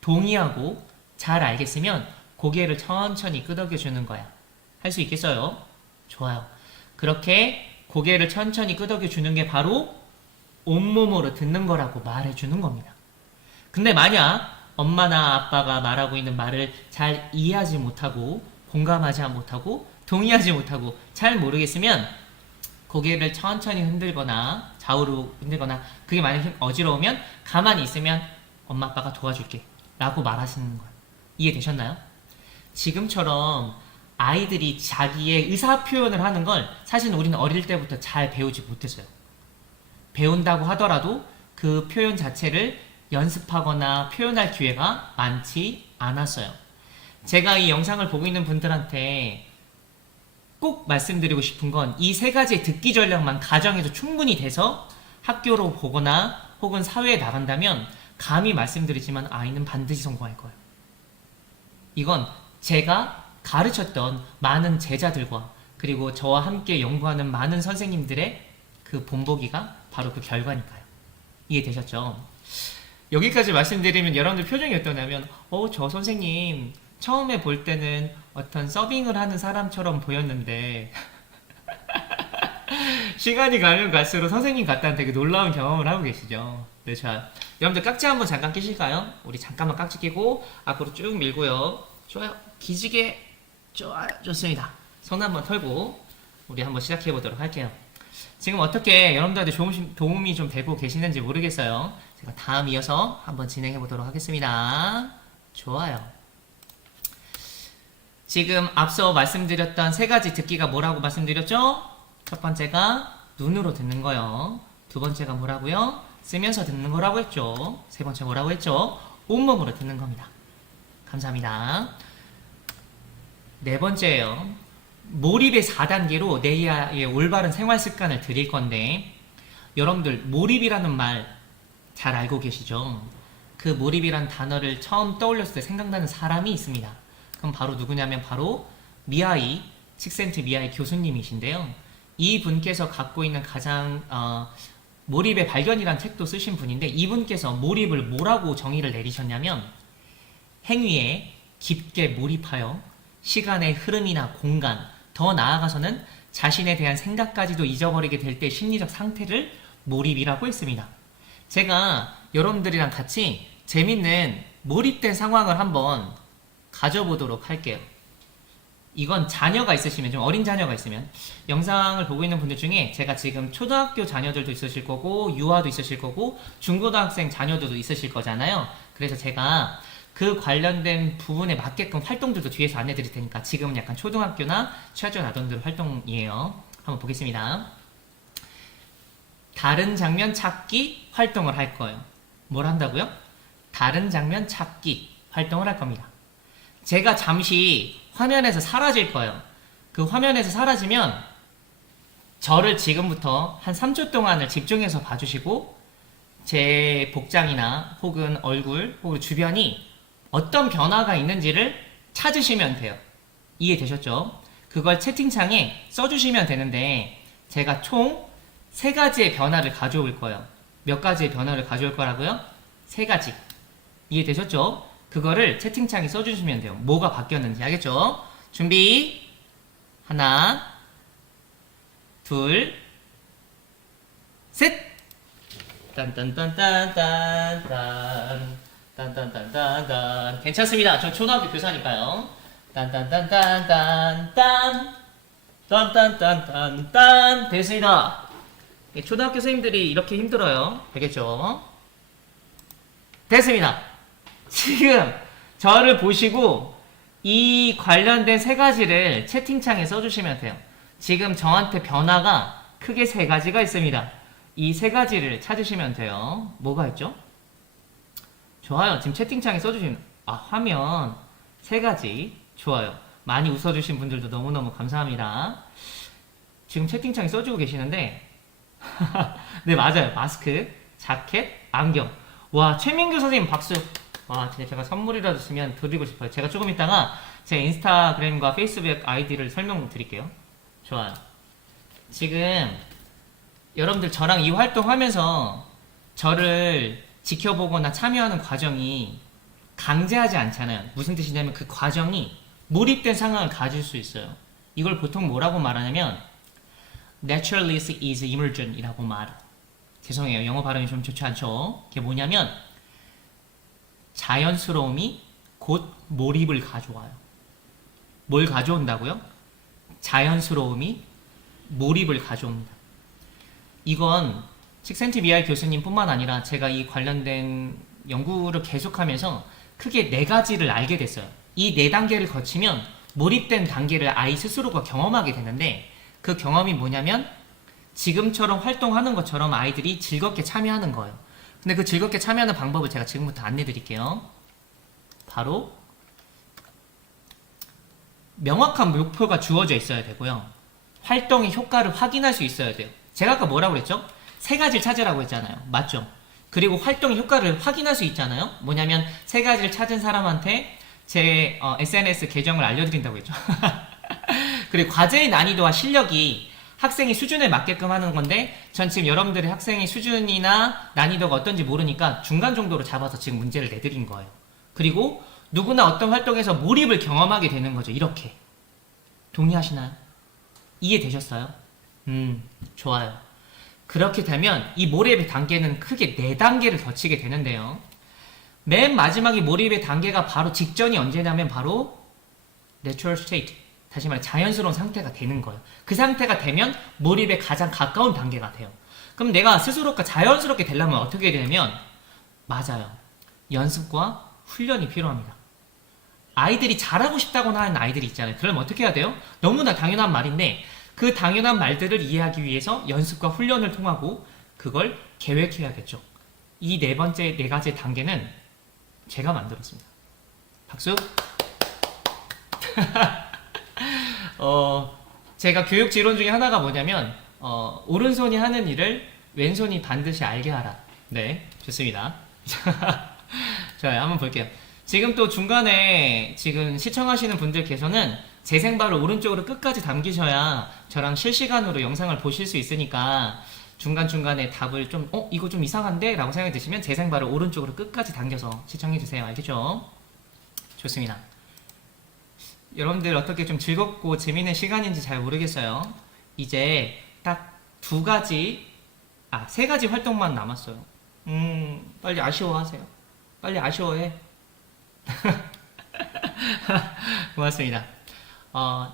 동의하고 잘 알겠으면 고개를 천천히 끄덕여 주는 거야. 할 수 있겠어요? 좋아요. 그렇게 고개를 천천히 끄덕여 주는 게 바로 온몸으로 듣는 거라고 말해 주는 겁니다. 근데 만약 엄마나 아빠가 말하고 있는 말을 잘 이해하지 못하고 공감하지 못하고 동의하지 못하고 잘 모르겠으면 고개를 천천히 흔들거나 좌우로 흔들거나 그게 만약 어지러우면 가만히 있으면 엄마 아빠가 도와줄게 라고 말하시는 거예요. 이해되셨나요? 지금처럼 아이들이 자기의 의사 표현을 하는 걸 사실 우리는 어릴 때부터 잘 배우지 못했어요. 배운다고 하더라도 그 표현 자체를 연습하거나 표현할 기회가 많지 않았어요. 제가 이 영상을 보고 있는 분들한테 꼭 말씀드리고 싶은 건 이 세 가지의 듣기 전략만 가정에서 충분히 돼서 학교로 보거나 혹은 사회에 나간다면 감히 말씀드리지만 아이는 반드시 성공할 거예요. 이건 제가 가르쳤던 많은 제자들과 그리고 저와 함께 연구하는 많은 선생님들의 그 본보기가 바로 그 결과니까요. 이해되셨죠? 여기까지 말씀드리면 여러분들 표정이 어떠냐면 저 선생님 처음에 볼 때는 어떤 서빙을 하는 사람처럼 보였는데 시간이 가면 갈수록 선생님 같다는 되게 놀라운 경험을 하고 계시죠. 네, 자, 여러분들 깍지 한번 잠깐 끼실까요? 우리 잠깐만 깍지 끼고 앞으로 쭉 밀고요. 좋아요. 기지개 좋아요. 좋습니다. 손 한번 털고 우리 한번 시작해 보도록 할게요. 지금 어떻게 여러분들한테 도움이 좀 되고 계시는지 모르겠어요. 제가 다음 이어서 한번 진행해 보도록 하겠습니다. 좋아요. 지금 앞서 말씀드렸던 세 가지 듣기가 뭐라고 말씀드렸죠? 첫 번째가 눈으로 듣는 거요. 두 번째가 뭐라고요? 쓰면서 듣는 거라고 했죠. 세 번째 뭐라고 했죠? 온몸으로 듣는 겁니다. 감사합니다. 네 번째예요. 몰입의 4단계로 내 아이의 올바른 생활 습관을 드릴 건데 여러분들 몰입이라는 말 잘 알고 계시죠? 그 몰입이란 단어를 처음 떠올렸을 때 생각나는 사람이 있습니다. 그럼 바로 누구냐면 바로 미아이, 칙센트 미아이 교수님이신데요. 이 분께서 갖고 있는 가장 몰입의 발견이란 책도 쓰신 분인데 이분께서 몰입을 뭐라고 정의를 내리셨냐면 행위에 깊게 몰입하여 시간의 흐름이나 공간, 더 나아가서는 자신에 대한 생각까지도 잊어버리게 될 때 심리적 상태를 몰입이라고 했습니다. 제가 여러분들이랑 같이 재밌는 몰입된 상황을 한번 가져보도록 할게요. 이건 자녀가 있으시면, 좀 어린 자녀가 있으면, 영상을 보고 있는 분들 중에 제가 지금 초등학교 자녀들도 있으실 거고 유아도 있으실 거고 중고등학생 자녀들도 있으실 거잖아요. 그래서 제가 그 관련된 부분에 맞게끔 활동들도 뒤에서 안내 드릴 테니까 지금은 약간 초등학교나 취하전 아동들 활동이에요. 한번 보겠습니다. 다른 장면 찾기 활동을 할 거예요. 뭘 한다고요? 다른 장면 찾기 활동을 할 겁니다. 제가 잠시 화면에서 사라질 거예요. 그 화면에서 사라지면 저를 지금부터 한 3초 동안을 집중해서 봐주시고 제 복장이나 혹은 얼굴 혹은 주변이 어떤 변화가 있는지를 찾으시면 돼요. 이해되셨죠? 그걸 채팅창에 써주시면 되는데 제가 총 3가지의 변화를 가져올 거예요. 몇 가지의 변화를 가져올 거라고요? 3가지. 이해되셨죠? 그거를 채팅창에 써주시면 돼요. 뭐가 바뀌었는지 알겠죠? 준비. 하나, 둘, 셋. 딴딴딴딴딴딴. 딴딴딴딴딴. 괜찮습니다. 저 초등학교 교사니까요. 딴딴딴딴딴딴. 딴딴딴딴딴. 됐습니다. 초등학교 선생님들이 이렇게 힘들어요. 되겠죠? 됐습니다. 지금 저를 보시고 이 관련된 3가지를 채팅창에 써주시면 돼요. 지금 저한테 변화가 크게 3가지가 있습니다. 이 3가지를 찾으시면 돼요. 뭐가 있죠? 좋아요. 지금 채팅창에 써주시면 화면 3가지. 좋아요. 많이 웃어주신 분들도 너무너무 감사합니다. 지금 채팅창에 써주고 계시는데 네, 맞아요. 마스크, 자켓, 안경. 와, 최민규 선생님 박수. 와, 진짜 제가 선물이라도 쓰면 드리고 싶어요. 제가 조금 있다가 제 인스타그램과 페이스북 아이디를 설명드릴게요. 좋아요. 지금 여러분들 저랑 이 활동하면서 저를 지켜보거나 참여하는 과정이 강제하지 않잖아요. 무슨 뜻이냐면 그 과정이 몰입된 상황을 가질 수 있어요. 이걸 보통 뭐라고 말하냐면 naturalist is emergent 이라고 말해요. 죄송해요. 영어 발음이 좀 좋지 않죠? 그게 뭐냐면 자연스러움이 곧 몰입을 가져와요. 뭘 가져온다고요? 자연스러움이 몰입을 가져옵니다. 이건 식센티 미알 교수님 뿐만 아니라 제가 이 관련된 연구를 계속하면서 크게 4가지를 알게 됐어요. 이 4단계를 거치면 몰입된 단계를 아이 스스로가 경험하게 되는데 그 경험이 뭐냐면 지금처럼 활동하는 것처럼 아이들이 즐겁게 참여하는 거예요. 근데 그 즐겁게 참여하는 방법을 제가 지금부터 안내 드릴게요. 바로 명확한 목표가 주어져 있어야 되고요. 활동의 효과를 확인할 수 있어야 돼요. 제가 아까 뭐라고 그랬죠? 3가지를 찾으라고 했잖아요. 맞죠? 그리고 활동의 효과를 확인할 수 있잖아요. 뭐냐면 3가지를 찾은 사람한테 제 SNS 계정을 알려드린다고 했죠. 그리고 과제의 난이도와 실력이 학생의 수준에 맞게끔 하는 건데 전 지금 여러분들의 학생의 수준이나 난이도가 어떤지 모르니까 중간 정도로 잡아서 지금 문제를 내드린 거예요. 그리고 누구나 어떤 활동에서 몰입을 경험하게 되는 거죠. 이렇게. 동의하시나요? 이해되셨어요? 좋아요. 그렇게 되면 이 몰입의 단계는 크게 4단계를 거치게 되는데요. 맨 마지막에 몰입의 단계가 바로 직전이 언제냐면 바로 natural state, 다시 말해 자연스러운 상태가 되는 거예요. 그 상태가 되면 몰입에 가장 가까운 단계가 돼요. 그럼 내가 스스로가 자연스럽게 되려면 어떻게 되냐면 맞아요. 연습과 훈련이 필요합니다. 아이들이 잘하고 싶다고 하는 아이들이 있잖아요. 그럼 어떻게 해야 돼요? 너무나 당연한 말인데 그 당연한 말들을 이해하기 위해서 연습과 훈련을 통하고 그걸 계획해야겠죠. 이 4가지 단계는 제가 만들었습니다. 박수! 제가 교육 지론 중에 하나가 뭐냐면 오른손이 하는 일을 왼손이 반드시 알게 하라. 네, 좋습니다. 좋아요, 한번 볼게요. 지금 또 중간에 지금 시청하시는 분들께서는 재생바를 오른쪽으로 끝까지 당기셔야 저랑 실시간으로 영상을 보실 수 있으니까 중간중간에 답을 좀 이거 좀 이상한데? 라고 생각이 드시면 재생바를 오른쪽으로 끝까지 당겨서 시청해주세요. 알겠죠? 좋습니다. 여러분들 어떻게 좀 즐겁고 재밌는 시간인지 잘 모르겠어요. 이제 딱 3가지 활동만 남았어요. 빨리 아쉬워하세요. 빨리 아쉬워해. 고맙습니다.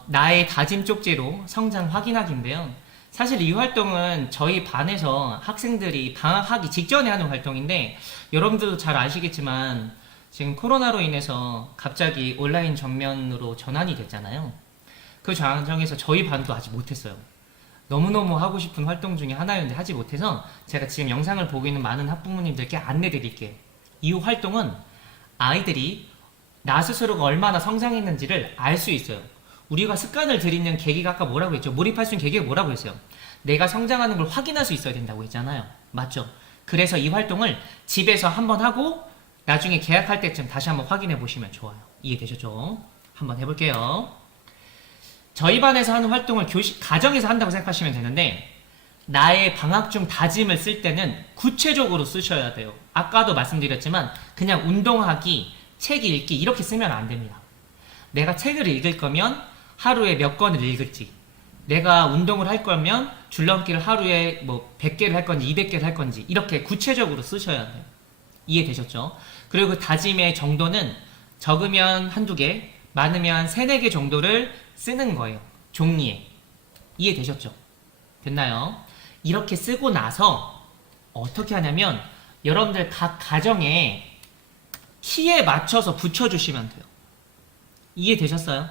나의 다짐 쪽지로 성장 확인하기인데요. 사실 이 활동은 저희 반에서 학생들이 방학하기 직전에 하는 활동인데 여러분들도 잘 아시겠지만 지금 코로나로 인해서 갑자기 온라인 전면으로 전환이 됐잖아요. 그 과정에서 저희 반도 아직 못했어요. 너무너무 하고 싶은 활동 중에 하나였는데 하지 못해서 제가 지금 영상을 보고 있는 많은 학부모님들께 안내 드릴게요. 이 활동은 아이들이 나 스스로가 얼마나 성장했는지를 알 수 있어요. 우리가 습관을 들이는 계기가 아까 뭐라고 했죠? 몰입할 수 있는 계기가 뭐라고 했어요? 내가 성장하는 걸 확인할 수 있어야 된다고 했잖아요. 맞죠? 그래서 이 활동을 집에서 한번 하고 나중에 계약할 때쯤 다시 한번 확인해 보시면 좋아요. 이해되셨죠? 한번 해볼게요. 저희 반에서 하는 활동을 가정에서 한다고 생각하시면 되는데 나의 방학 중 다짐을 쓸 때는 구체적으로 쓰셔야 돼요. 아까도 말씀드렸지만 그냥 운동하기, 책 읽기 이렇게 쓰면 안 됩니다. 내가 책을 읽을 거면 하루에 몇 권을 읽을지, 내가 운동을 할 거면 줄넘기를 하루에 뭐 100개를 할 건지 200개를 할 건지 이렇게 구체적으로 쓰셔야 돼요. 이해되셨죠? 그리고 그 다짐의 정도는 적으면 1-2개, 많으면 3-4개 정도를 쓰는 거예요. 종이에. 이해되셨죠? 됐나요? 이렇게 쓰고 나서 어떻게 하냐면 여러분들 각 가정에 키에 맞춰서 붙여주시면 돼요. 이해되셨어요?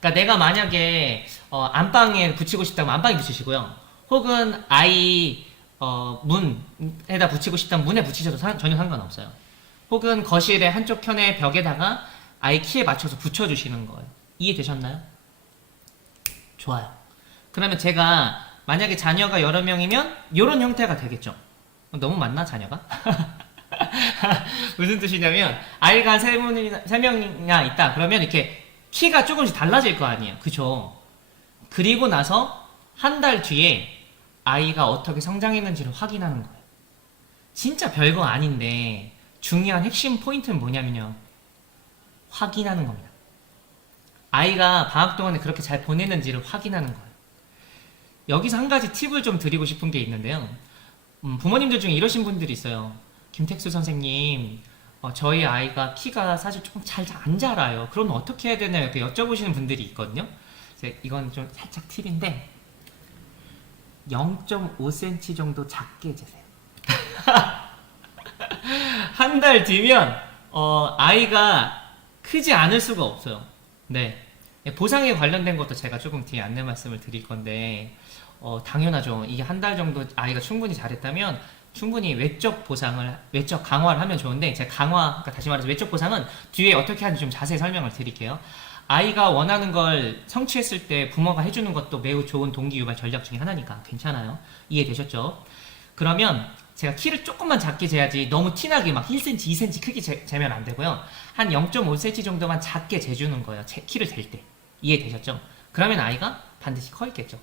그러니까 내가 만약에 안방에 붙이고 싶다면 안방에 붙이시고요. 혹은 아이 문에다 붙이고 싶다면 문에 붙이셔도 전혀 상관없어요. 혹은 거실의 한쪽 편의 벽에다가 아이 키에 맞춰서 붙여주시는 거예요. 이해되셨나요? 좋아요. 그러면 제가 만약에 자녀가 여러 명이면 이런 형태가 되겠죠. 너무 많나 자녀가? 무슨 뜻이냐면 아이가 3명이나 있다. 그러면 이렇게 키가 조금씩 달라질 거 아니에요. 그죠? 그리고 나서 한 달 뒤에 아이가 어떻게 성장했는지를 확인하는 거예요. 진짜 별거 아닌데 중요한 핵심 포인트는 뭐냐면요. 확인하는 겁니다. 아이가 방학 동안에 그렇게 잘 보냈는지를 확인하는 거예요. 여기서 한 가지 팁을 좀 드리고 싶은 게 있는데요. 부모님들 중에 이러신 분들이 있어요. 김택수 선생님, 저희 아이가 키가 사실 조금 잘 안 자라요. 그러면 어떻게 해야 되나요? 이렇게 여쭤보시는 분들이 있거든요. 이건 좀 살짝 팁인데 0.5cm 정도 작게 재세요. 한 달 뒤면 아이가 크지 않을 수가 없어요. 네. 보상에 관련된 것도 제가 조금 뒤에 안내 말씀을 드릴 건데 당연하죠. 이게 한 달 정도 아이가 충분히 잘했다면 충분히 외적 강화를 하면 좋은데 제가 그러니까 다시 말해서 외적 보상은 뒤에 어떻게 하는지 좀 자세히 설명을 드릴게요. 아이가 원하는 걸 성취했을 때 부모가 해주는 것도 매우 좋은 동기 유발 전략 중에 하나니까 괜찮아요. 이해되셨죠? 그러면 제가 키를 조금만 작게 재야지 너무 티나게 막 1cm, 2cm 크게 재면 안 되고요. 한 0.5cm 정도만 작게 재주는 거예요. 키를 잴 때. 이해되셨죠? 그러면 아이가 반드시 커 있겠죠.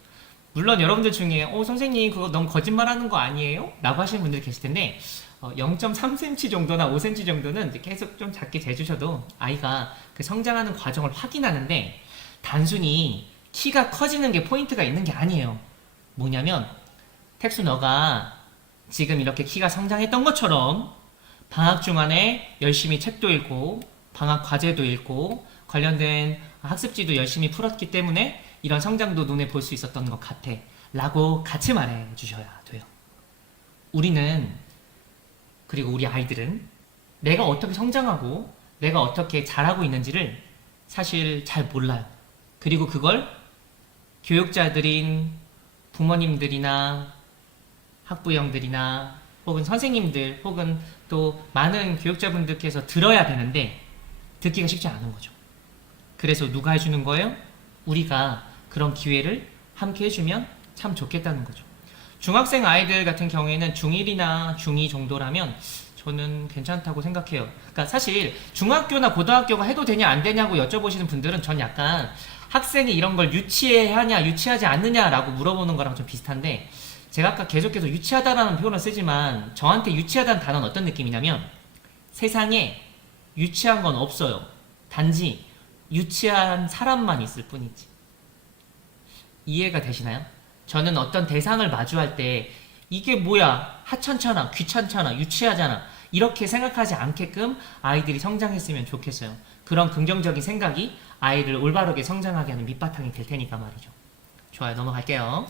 물론 여러분들 중에 선생님 그거 너무 거짓말하는 거 아니에요? 라고 하시는 분들이 계실 텐데 0.3cm 정도나 5cm 정도는 계속 좀 작게 재주셔도 아이가 그 성장하는 과정을 확인하는데 단순히 키가 커지는 게 포인트가 있는 게 아니에요. 뭐냐면 택수 너가 지금 이렇게 키가 성장했던 것처럼 방학 중간에 열심히 책도 읽고 방학 과제도 읽고 관련된 학습지도 열심히 풀었기 때문에 이런 성장도 눈에 볼 수 있었던 것 같아 라고 같이 말해 주셔야 돼요. 우리는 그리고 우리 아이들은 내가 어떻게 성장하고 내가 어떻게 잘하고 있는지를 사실 잘 몰라요. 그리고 그걸 교육자들인 부모님들이나 학부형들이나 혹은 선생님들 혹은 또 많은 교육자분들께서 들어야 되는데 듣기가 쉽지 않은 거죠. 그래서 누가 해주는 거예요? 우리가 그런 기회를 함께 해주면 참 좋겠다는 거죠. 중학생 아이들 같은 경우에는 중1이나 중2 정도라면 저는 괜찮다고 생각해요. 그러니까 사실 중학교나 고등학교가 해도 되냐 안 되냐고 여쭤보시는 분들은 전 약간 학생이 이런 걸 유치하냐 유치하지 않느냐라고 물어보는 거랑 좀 비슷한데 제가 아까 계속해서 유치하다라는 표현을 쓰지만 저한테 유치하다는 단어는 어떤 느낌이냐면 세상에 유치한 건 없어요. 단지 유치한 사람만 있을 뿐이지. 이해가 되시나요? 저는 어떤 대상을 마주할 때 이게 뭐야 하찮잖아 귀찮잖아 유치하잖아 이렇게 생각하지 않게끔 아이들이 성장했으면 좋겠어요. 그런 긍정적인 생각이 아이를 올바르게 성장하게 하는 밑바탕이 될 테니까 말이죠. 좋아요. 넘어갈게요.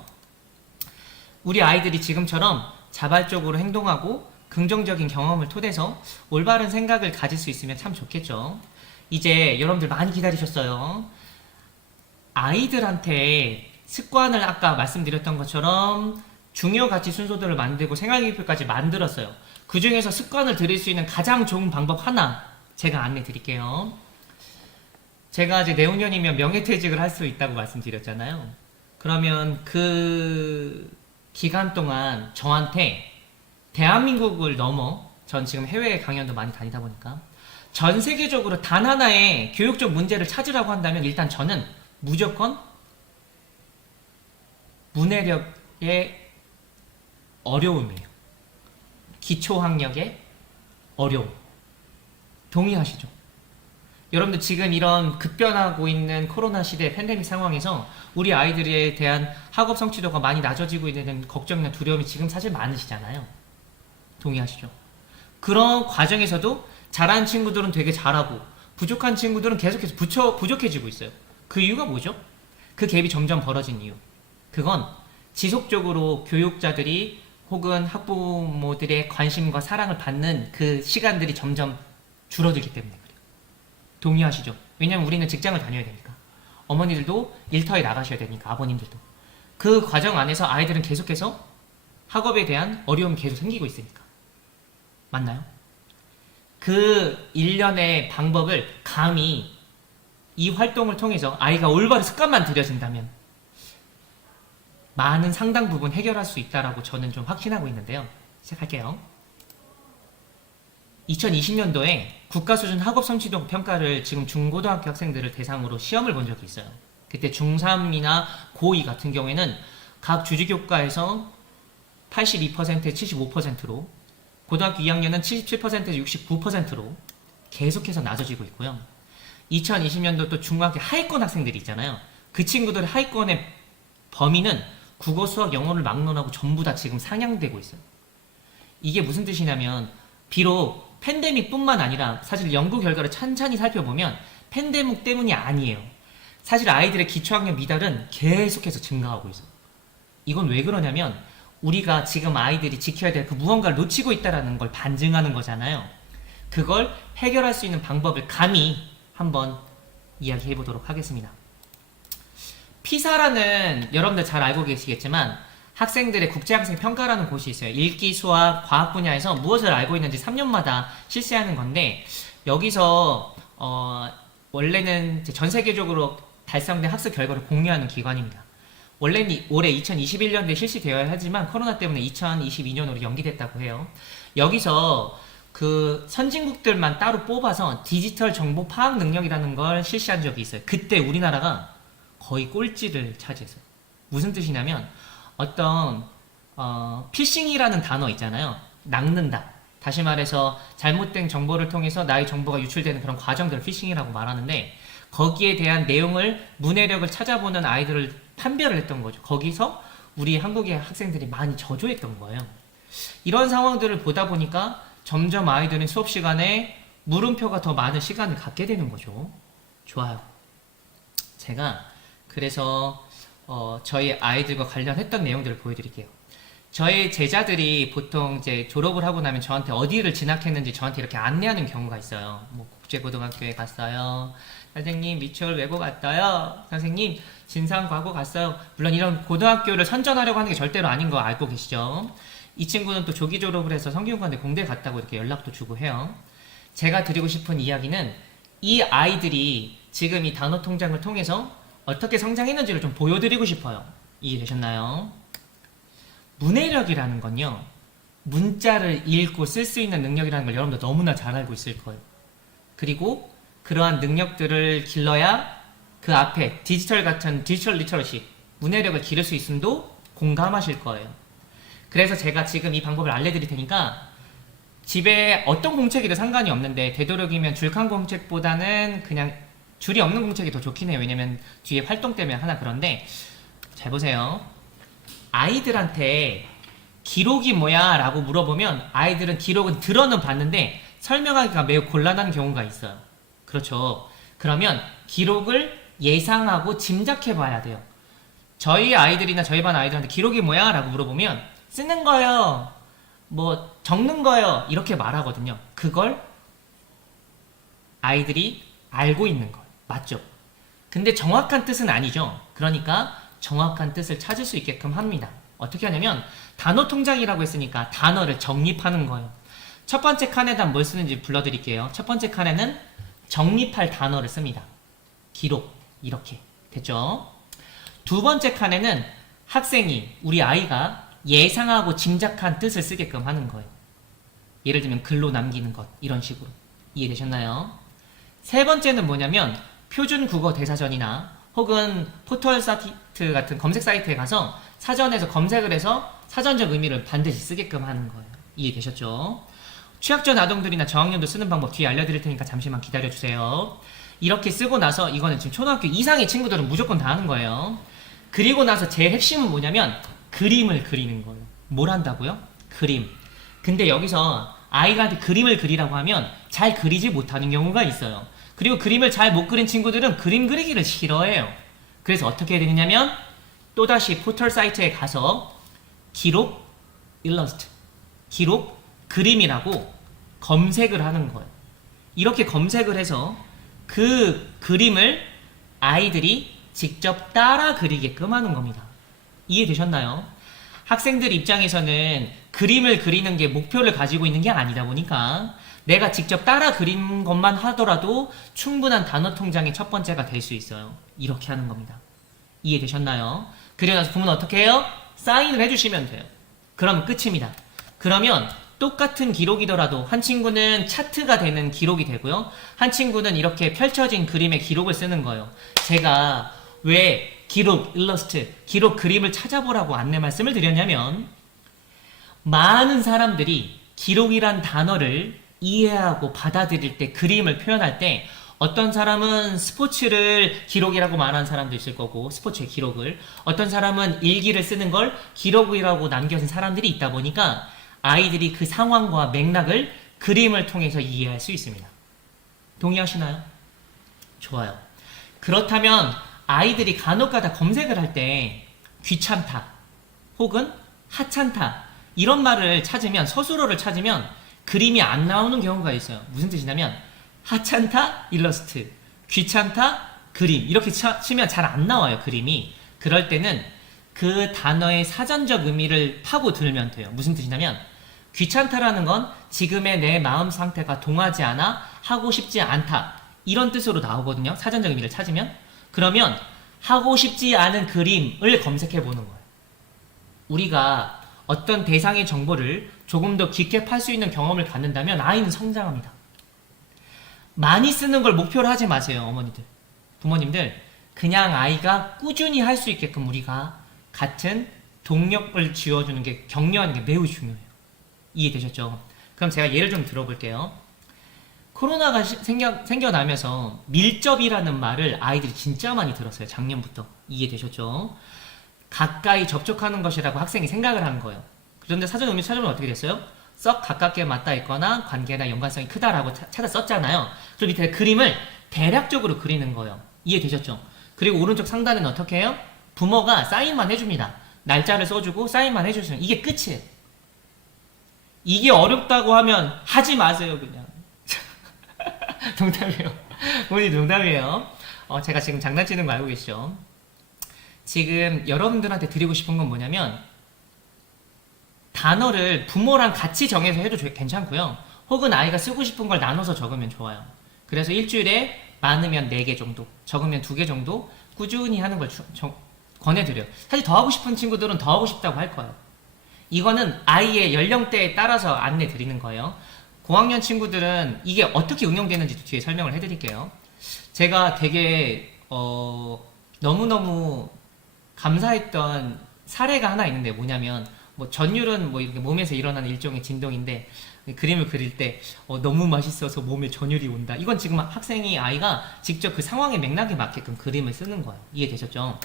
우리 아이들이 지금처럼 자발적으로 행동하고 긍정적인 경험을 토대서 올바른 생각을 가질 수 있으면 참 좋겠죠. 이제 여러분들 많이 기다리셨어요. 아이들한테 습관을 아까 말씀드렸던 것처럼 중요 가치 순서들을 만들고 생활기표까지 만들었어요. 그 중에서 습관을 들일 수 있는 가장 좋은 방법 하나 제가 안내 드릴게요. 제가 이제 내후년이면 명예퇴직을 할 수 있다고 말씀드렸잖아요. 그러면 그 기간 동안 저한테 대한민국을 넘어 전 지금 해외 강연도 많이 다니다 보니까 전 세계적으로 단 하나의 교육적 문제를 찾으라고 한다면 일단 저는 무조건 문해력의 어려움이에요. 기초학력의 어려움. 동의하시죠? 여러분들 지금 이런 급변하고 있는 코로나 시대 팬데믹 상황에서 우리 아이들에 대한 학업 성취도가 많이 낮아지고 있는 걱정이나 두려움이 지금 사실 많으시잖아요. 동의하시죠? 그런 과정에서도 잘하는 친구들은 되게 잘하고 부족한 친구들은 계속해서 부족해지고 있어요. 그 이유가 뭐죠? 그 갭이 점점 벌어진 이유. 그건 지속적으로 교육자들이 혹은 학부모들의 관심과 사랑을 받는 그 시간들이 점점 줄어들기 때문에 그래요. 동의하시죠? 왜냐면 우리는 직장을 다녀야 되니까. 어머니들도 일터에 나가셔야 되니까, 아버님들도. 그 과정 안에서 아이들은 계속해서 학업에 대한 어려움이 계속 생기고 있으니까. 맞나요? 그 일련의 방법을 감히 이 활동을 통해서 아이가 올바른 습관만 들여진다면 많은 상당 부분 해결할 수 있다라고 저는 좀 확신하고 있는데요. 시작할게요. 2020년도에 국가수준 학업 성취도 평가를 지금 중고등학교 학생들을 대상으로 시험을 본 적이 있어요. 그때 중3이나 고2 같은 경우에는 각 주지교과에서 82%, 75%로 고등학교 2학년은 77%에서 69%로 계속해서 낮아지고 있고요. 2020년도 또 중학교 하위권 학생들이 있잖아요. 그 친구들의 하위권의 범위는 국어, 수학, 영어를 막론하고 전부 다 지금 상향되고 있어요. 이게 무슨 뜻이냐면 비록 팬데믹뿐만 아니라 사실 연구 결과를 찬찬히 살펴보면 팬데믹 때문이 아니에요. 사실 아이들의 기초학력 미달은 계속해서 증가하고 있어요. 이건 왜 그러냐면 우리가 지금 아이들이 지켜야 될 그 무언가를 놓치고 있다는 걸 반증하는 거잖아요. 그걸 해결할 수 있는 방법을 감히 한번 이야기해 보도록 하겠습니다. 피사라는 여러분들 잘 알고 계시겠지만 학생들의 국제학생 평가라는 곳이 있어요. 읽기, 수학, 과학 분야에서 무엇을 알고 있는지 3년마다 실시하는 건데 여기서 원래는 이제 전 세계적으로 달성된 학습 결과를 공유하는 기관입니다. 원래는 올해 2021년도에 실시되어야 하지만 코로나 때문에 2022년으로 연기됐다고 해요. 여기서 그 선진국들만 따로 뽑아서 디지털 정보 파악 능력이라는 걸 실시한 적이 있어요. 그때 우리나라가 거의 꼴찌를 차지했어요. 무슨 뜻이냐면 어떤 피싱이라는 단어 있잖아요. 낚는다. 다시 말해서 잘못된 정보를 통해서 나의 정보가 유출되는 그런 과정들을 피싱이라고 말하는데 거기에 대한 내용을 문해력을 찾아보는 아이들을 판별을 했던 거죠. 거기서 우리 한국의 학생들이 많이 저조했던 거예요. 이런 상황들을 보다 보니까 점점 아이들은 수업 시간에 물음표가 더 많은 시간을 갖게 되는 거죠. 좋아요. 제가 그래서 저희 아이들과 관련했던 내용들을 보여드릴게요. 저희 제자들이 보통 이제 졸업을 하고 나면 저한테 어디를 진학했는지 저한테 이렇게 안내하는 경우가 있어요. 뭐 국제고등학교에 갔어요. 선생님 미추홀 외고 갔어요. 선생님 진상과고 갔어요. 물론 이런 고등학교를 선전하려고 하는 게 절대로 아닌 거 알고 계시죠? 이 친구는 또 조기 졸업을 해서 성균관대 공대 갔다고 이렇게 연락도 주고 해요. 제가 드리고 싶은 이야기는 이 아이들이 지금 이 단어 통장을 통해서 어떻게 성장했는지를 좀 보여드리고 싶어요. 이해되셨나요? 문해력이라는 건요, 문자를 읽고 쓸 수 있는 능력이라는 걸 여러분들 너무나 잘 알고 있을 거예요. 그리고 그러한 능력들을 길러야 그 앞에 디지털 같은 디지털 리터러시, 문해력을 기를 수 있음도 공감하실 거예요. 그래서 제가 지금 이 방법을 알려드릴 테니까 집에 어떤 공책이든 상관이 없는데 되도록이면 줄칸 공책보다는 그냥 줄이 없는 공책이 더 좋긴 해요. 왜냐면 뒤에 활동 때문에 하나. 그런데 잘 보세요. 아이들한테 기록이 뭐야 라고 물어보면 아이들은 기록은 들어는 봤는데 설명하기가 매우 곤란한 경우가 있어요. 그렇죠. 그러면 기록을 예상하고 짐작해 봐야 돼요. 저희 아이들이나 저희 반 아이들한테 기록이 뭐야 라고 물어보면 쓰는 거요, 뭐 적는 거요 이렇게 말하거든요. 그걸 아이들이 알고 있는 거예요. 맞죠? 근데 정확한 뜻은 아니죠. 그러니까 정확한 뜻을 찾을 수 있게끔 합니다. 어떻게 하냐면 단어 통장이라고 했으니까 단어를 정립하는 거예요. 첫 번째 칸에다 뭘 쓰는지 불러드릴게요. 첫 번째 칸에는 정립할 단어를 씁니다. 기록, 이렇게 됐죠? 두 번째 칸에는 학생이, 우리 아이가 예상하고 짐작한 뜻을 쓰게끔 하는 거예요. 예를 들면 글로 남기는 것, 이런 식으로. 이해되셨나요? 세 번째는 뭐냐면 표준 국어 대사전이나 혹은 포털 사이트 같은 검색 사이트에 가서 사전에서 검색을 해서 사전적 의미를 반드시 쓰게끔 하는 거예요. 이해되셨죠? 취약전 아동들이나 저학년도 쓰는 방법 뒤에 알려드릴 테니까 잠시만 기다려주세요. 이렇게 쓰고 나서 이거는 지금 초등학교 이상의 친구들은 무조건 다 하는 거예요. 그리고 나서 제일 핵심은 뭐냐면 그림을 그리는 거예요. 뭘 한다고요? 그림. 근데 여기서 아이가 그림을 그리라고 하면 잘 그리지 못하는 경우가 있어요. 그리고 그림을 잘 못 그린 친구들은 그림 그리기를 싫어해요. 그래서 어떻게 해야 되느냐면 또다시 포털 사이트에 가서 기록 일러스트, 기록 그림이라고 검색을 하는 거예요. 이렇게 검색을 해서 그 그림을 아이들이 직접 따라 그리게끔 하는 겁니다. 이해되셨나요? 학생들 입장에서는 그림을 그리는 게 목표를 가지고 있는 게 아니다 보니까 내가 직접 따라 그린 것만 하더라도 충분한 단어 통장의 첫 번째가 될 수 있어요. 이렇게 하는 겁니다. 이해되셨나요? 그리고 나서 보면 어떻게 해요? 사인을 해주시면 돼요. 그러면 끝입니다. 그러면 똑같은 기록이더라도 한 친구는 차트가 되는 기록이 되고요. 한 친구는 이렇게 펼쳐진 그림의 기록을 쓰는 거예요. 제가 왜 기록, 일러스트, 기록 그림을 찾아보라고 안내 말씀을 드렸냐면 많은 사람들이 기록이란 단어를 이해하고 받아들일 때, 그림을 표현할 때, 어떤 사람은 스포츠를 기록이라고 말하는 사람도 있을 거고, 스포츠의 기록을, 어떤 사람은 일기를 쓰는 걸 기록이라고 남겨진 사람들이 있다 보니까 아이들이 그 상황과 맥락을 그림을 통해서 이해할 수 있습니다. 동의하시나요? 좋아요. 그렇다면 아이들이 간혹가다 검색을 할 때 귀찮다 혹은 하찮다 이런 말을 찾으면, 서술어를 찾으면 그림이 안 나오는 경우가 있어요. 무슨 뜻이냐면 하찮다 일러스트, 귀찮다 그림, 이렇게 치면 잘 안 나와요, 그림이. 그럴 때는 그 단어의 사전적 의미를 파고 들으면 돼요. 무슨 뜻이냐면 귀찮다라는 건 지금의 내 마음 상태가 동하지 않아 하고 싶지 않다, 이런 뜻으로 나오거든요, 사전적 의미를 찾으면. 그러면 하고 싶지 않은 그림을 검색해 보는 거예요. 우리가 어떤 대상의 정보를 조금 더 깊게 팔 수 있는 경험을 갖는다면 아이는 성장합니다. 많이 쓰는 걸 목표로 하지 마세요, 어머니들, 부모님들. 그냥 아이가 꾸준히 할 수 있게끔 우리가 같은 동력을 쥐어주는 게, 격려하는 게 매우 중요해요. 이해되셨죠? 그럼 제가 예를 좀 들어볼게요. 코로나가 생겨나면서 밀접이라는 말을 아이들이 진짜 많이 들었어요, 작년부터. 이해되셨죠? 가까이 접촉하는 것이라고 학생이 생각을 하는 거예요. 그런데 사전 의미 찾아보면 어떻게 됐어요? 썩 가깝게 맞닿아 있거나 관계나 연관성이 크다라고 찾아 썼잖아요. 그럼 밑에 그림을 대략적으로 그리는 거예요. 이해되셨죠? 그리고 오른쪽 상단에는 어떻게 해요? 부모가 사인만 해줍니다. 날짜를 써주고 사인만 해주시면 이게 끝이에요. 이게 어렵다고 하면 하지 마세요, 그냥. 농담이에요. 본인 농담이에요. 제가 지금 장난치는 거 알고 계시죠? 지금 여러분들한테 드리고 싶은 건 뭐냐면, 단어를 부모랑 같이 정해서 해도 괜찮고요. 혹은 아이가 쓰고 싶은 걸 나눠서 적으면 좋아요. 그래서 일주일에 많으면 4개 정도, 적으면 2개 정도 꾸준히 하는 걸 권해드려요. 사실 더 하고 싶은 친구들은 더 하고 싶다고 할 거예요. 이거는 아이의 연령대에 따라서 안내 드리는 거예요. 고학년 친구들은 이게 어떻게 응용되는지 뒤에 설명을 해드릴게요. 제가 되게 너무너무 감사했던 사례가 하나 있는데, 뭐냐면 뭐 전율은 뭐 이렇게 몸에서 일어나는 일종의 진동인데, 그림을 그릴 때 너무 맛있어서 몸에 전율이 온다. 이건 지금 아이가 직접 그 상황의 맥락에 맞게끔 그림을 쓰는 거예요. 이해되셨죠?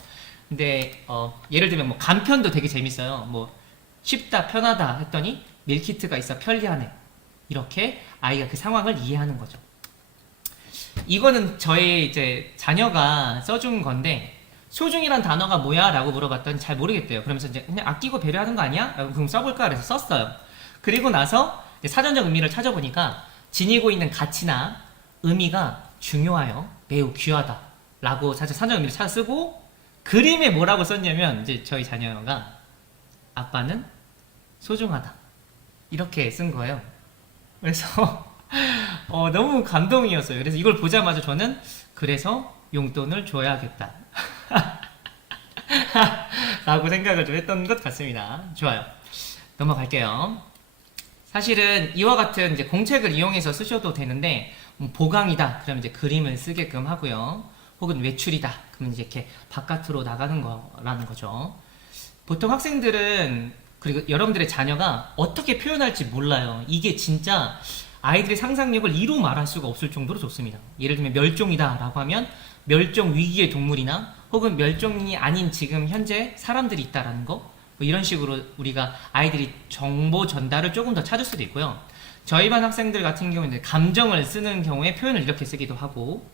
근데 예를 들면 뭐 간편도 되게 재밌어요. 뭐 쉽다, 편하다 했더니 밀키트가 있어 편리하네. 이렇게 아이가 그 상황을 이해하는 거죠. 이거는 저희 이제 자녀가 써준 건데, 소중이란 단어가 뭐야? 라고 물어봤더니 잘 모르겠대요. 그러면서 이제 그냥 아끼고 배려하는 거 아니야? 라고 그럼 써볼까? 그래서 썼어요. 그리고 나서 사전적 의미를 찾아보니까 지니고 있는 가치나 의미가 중요하여 매우 귀하다 라고 사실 사전적 의미를 찾아 쓰고, 그림에 뭐라고 썼냐면 이제 저희 자녀가 아빠는 소중하다 이렇게 쓴 거예요. 그래서 너무 감동이었어요. 그래서 이걸 보자마자 저는 그래서 용돈을 줘야겠다 라고 생각을 좀 했던 것 같습니다. 좋아요. 넘어갈게요. 사실은 이와 같은 이제 공책을 이용해서 쓰셔도 되는데, 보강이다 그러면 이제 그림을 쓰게끔 하고요. 혹은 외출이다 그러면 이제 이렇게 바깥으로 나가는 거라는 거죠. 보통 학생들은, 그리고 여러분들의 자녀가 어떻게 표현할지 몰라요. 이게 진짜 아이들의 상상력을 이루 말할 수가 없을 정도로 좋습니다. 예를 들면 멸종이다 라고 하면 멸종 위기의 동물이나 혹은 멸종이 아닌 지금 현재 사람들이 있다라는 거, 뭐 이런 식으로 우리가 아이들이 정보 전달을 조금 더 찾을 수도 있고요. 저희 반 학생들 같은 경우는 감정을 쓰는 경우에 표현을 이렇게 쓰기도 하고,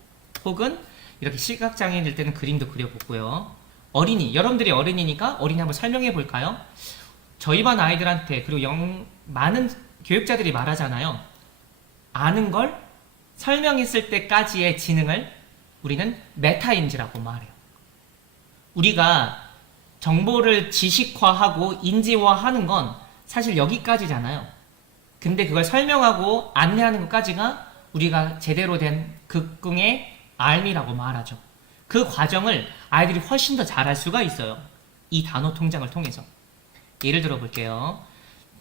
혹은 이렇게 시각장애인일 때는 그림도 그려보고요. 어린이, 여러분들이 어린이니까 어린이 한번 설명해 볼까요? 저희 반 아이들한테, 그리고 많은 교육자들이 말하잖아요. 아는 걸 설명했을 때까지의 지능을 우리는 메타인지라고 말해요. 우리가 정보를 지식화하고 인지화하는 건 사실 여기까지잖아요. 근데 그걸 설명하고 안내하는 것까지가 우리가 제대로 된 극궁의 알미라고 말하죠. 그 과정을 아이들이 훨씬 더 잘할 수가 있어요. 이 단어 통장을 통해서. 예를 들어 볼게요.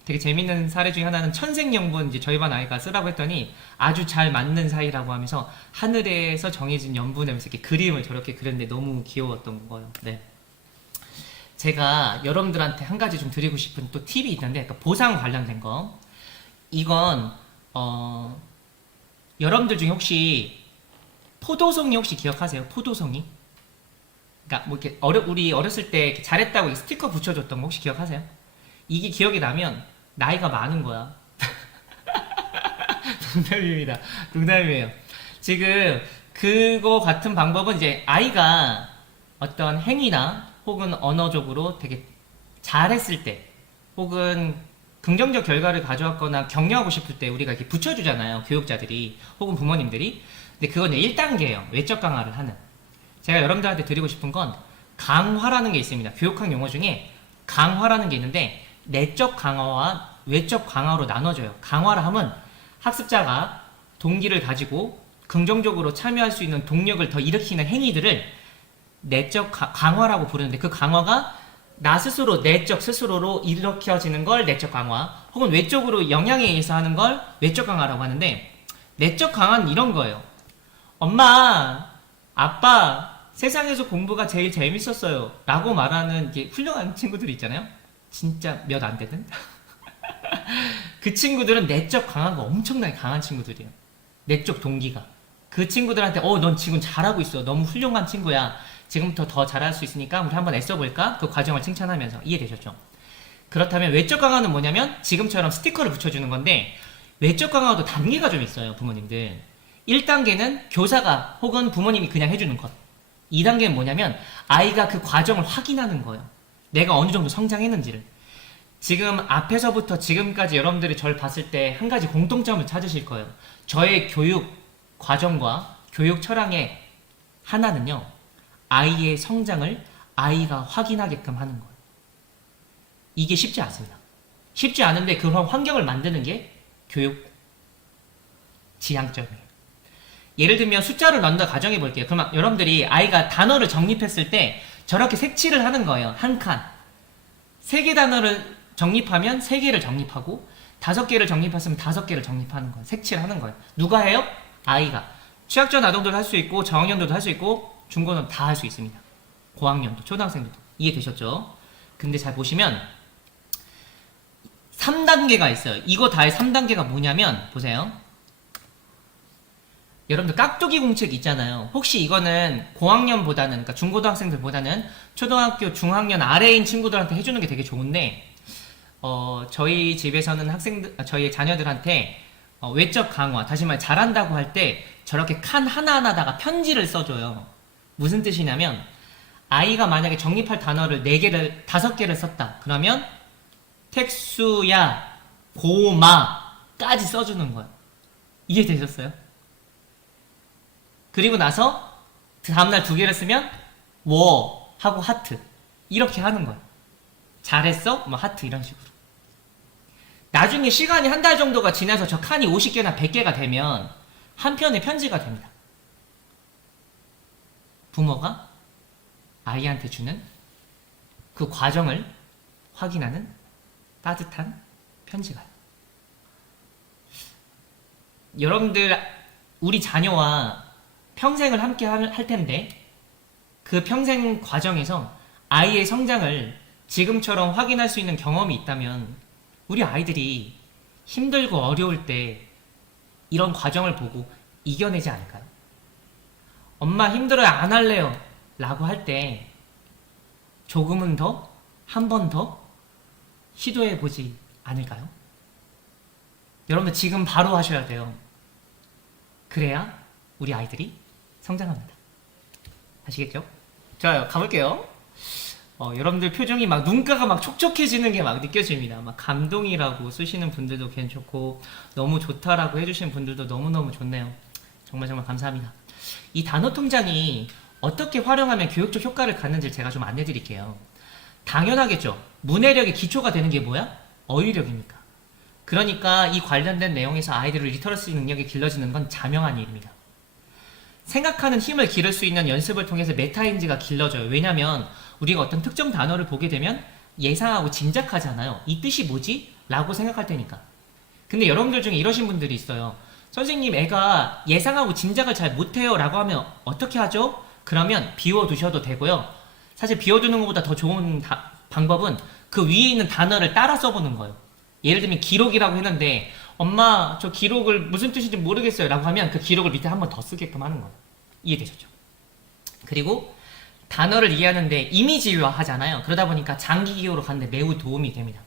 되게 재밌는 사례 중에 하나는 천생연분, 이제 저희 반 아이가 쓰라고 했더니 아주 잘 맞는 사이라고 하면서 하늘에서 정해진 연분을 이렇게 그림을 저렇게 그렸는데 너무 귀여웠던 거예요. 네. 제가 여러분들한테 한 가지 좀 드리고 싶은 또 팁이 있는데, 그러니까 보상 관련된 거. 이건 여러분들 중에 혹시 포도송이 혹시 기억하세요? 포도송이? 그러니까 뭐 이렇게 우리 어렸을 때 이렇게 잘했다고 스티커 붙여줬던 거 혹시 기억하세요? 이게 기억이 나면 나이가 많은 거야. 농담입니다. 농담이에요. 지금 그거 같은 방법은 이제 아이가 어떤 행위나 혹은 언어적으로 되게 잘했을 때 혹은 긍정적 결과를 가져왔거나 격려하고 싶을 때 우리가 이렇게 붙여주잖아요. 교육자들이 혹은 부모님들이. 근데 그건 1단계예요. 외적 강화를 하는. 제가 여러분들한테 드리고 싶은 건 강화라는 게 있습니다. 교육학 용어 중에 강화라는 게 있는데 내적 강화와 외적 강화로 나눠져요. 강화라 하면 학습자가 동기를 가지고 긍정적으로 참여할 수 있는 동력을 더 일으키는 행위들을 내적 강화라고 부르는데 그 강화가 나 스스로 내적 스스로로 일으켜지는 걸 내적 강화 혹은 외적으로 영향에 의해서 하는 걸 외적 강화라고 하는데 내적 강화는 이런 거예요. 엄마, 아빠, 세상에서 공부가 제일 재밌었어요 라고 말하는 게 훌륭한 친구들이 있잖아요. 진짜 몇 안 되는 그 친구들은 내적 강화가 엄청나게 강한 친구들이에요. 내적 동기가 그 친구들한테 넌 지금 잘하고 있어, 너무 훌륭한 친구야, 지금부터 더 잘할 수 있으니까 우리 한번 애써볼까? 그 과정을 칭찬하면서. 이해되셨죠? 그렇다면 외적 강화는 뭐냐면 지금처럼 스티커를 붙여주는 건데 외적 강화도 단계가 좀 있어요. 부모님들 1단계는 교사가 혹은 부모님이 그냥 해주는 것. 2단계는 뭐냐면 아이가 그 과정을 확인하는 거예요. 내가 어느 정도 성장했는지를. 지금 앞에서부터 지금까지 여러분들이 저를 봤을 때 한 가지 공통점을 찾으실 거예요. 저의 교육 과정과 교육 철학의 하나는요, 아이의 성장을 아이가 확인하게끔 하는 거예요. 이게 쉽지 않습니다. 쉽지 않은데 그런 환경을 만드는 게 교육 지향점이에요. 예를 들면 숫자를 넣는다 가정해 볼게요. 그럼 여러분들이 아이가 단어를 정립했을 때 저렇게 색칠을 하는 거예요. 한 칸. 3개 단어를 정립하면 3개를 정립하고 5개를 정립했으면 5개를 정립하는 거예요. 색칠하는 거예요. 누가 해요? 아이가. 취약전 아동도 할 수 있고 저학년들도 할 수 있고 중고는 다 할 수 있습니다. 고학년도, 초등학생들도. 이해되셨죠? 근데 잘 보시면 3단계가 있어요. 이거 다의 3단계가 뭐냐면 보세요. 여러분들 깍두기 공책 있잖아요. 혹시 이거는 고학년보다는, 그러니까 중고등학생들보다는 초등학교 중학년 아래인 친구들한테 해주는 게 되게 좋은데 저희 집에서는 저희 자녀들한테 외적 강화, 다시 말해 잘한다고 할 때 저렇게 칸 하나하나다가 편지를 써줘요. 무슨 뜻이냐면 아이가 만약에 정립할 단어를 4개를 5개를 썼다. 그러면 택수야, 고마까지 써주는 거예요. 이해되셨어요? 그리고 나서 다음날 2개를 쓰면 워 하고 하트 이렇게 하는 거예요. 잘했어? 뭐 하트 이런 식으로. 나중에 시간이 한 달 정도가 지나서 저 칸이 50개나 100개가 되면 한 편의 편지가 됩니다. 부모가 아이한테 주는 그 과정을 확인하는 따뜻한 편지가요. 여러분들 우리 자녀와 평생을 함께 할 텐데 그 평생 과정에서 아이의 성장을 지금처럼 확인할 수 있는 경험이 있다면 우리 아이들이 힘들고 어려울 때 이런 과정을 보고 이겨내지 않을까요? 엄마 힘들어요, 안 할래요 라고 할 때 조금은 더, 한 번 더 시도해 보지 않을까요? 여러분들 지금 바로 하셔야 돼요. 그래야 우리 아이들이 성장합니다. 아시겠죠? 자, 가볼게요. 여러분들 표정이 막 눈가가 막 촉촉해지는 게 막 느껴집니다. 막 감동이라고 쓰시는 분들도 괜찮고 너무 좋다라고 해주시는 분들도 너무너무 좋네요. 정말 정말 감사합니다. 이 단어 통장이 어떻게 활용하면 교육적 효과를 갖는지 제가 좀 안내 드릴게요. 당연하겠죠. 문해력의 기초가 되는 게 뭐야? 어휘력이니까. 그러니까 이 관련된 내용에서 아이들의 리터러시 능력이 길러지는 건 자명한 일입니다. 생각하는 힘을 기를 수 있는 연습을 통해서 메타인지가 길러져요. 왜냐면 우리가 어떤 특정 단어를 보게 되면 예상하고 짐작하잖아요. 이 뜻이 뭐지? 라고 생각할 테니까. 근데 여러분들 중에 이러신 분들이 있어요. 선생님, 애가 예상하고 짐작을 잘 못해요 라고 하면 어떻게 하죠? 그러면 비워두셔도 되고요. 사실 비워두는 것보다 더 좋은 방법은 그 위에 있는 단어를 따라 써보는 거예요. 예를 들면 기록이라고 했는데 엄마 저 기록을 무슨 뜻인지 모르겠어요 라고 하면 그 기록을 밑에 한 번 더 쓰게끔 하는 거예요. 이해되셨죠? 그리고 단어를 이해하는데 이미지화 하잖아요. 그러다 보니까 장기 기억으로 가는데 매우 도움이 됩니다.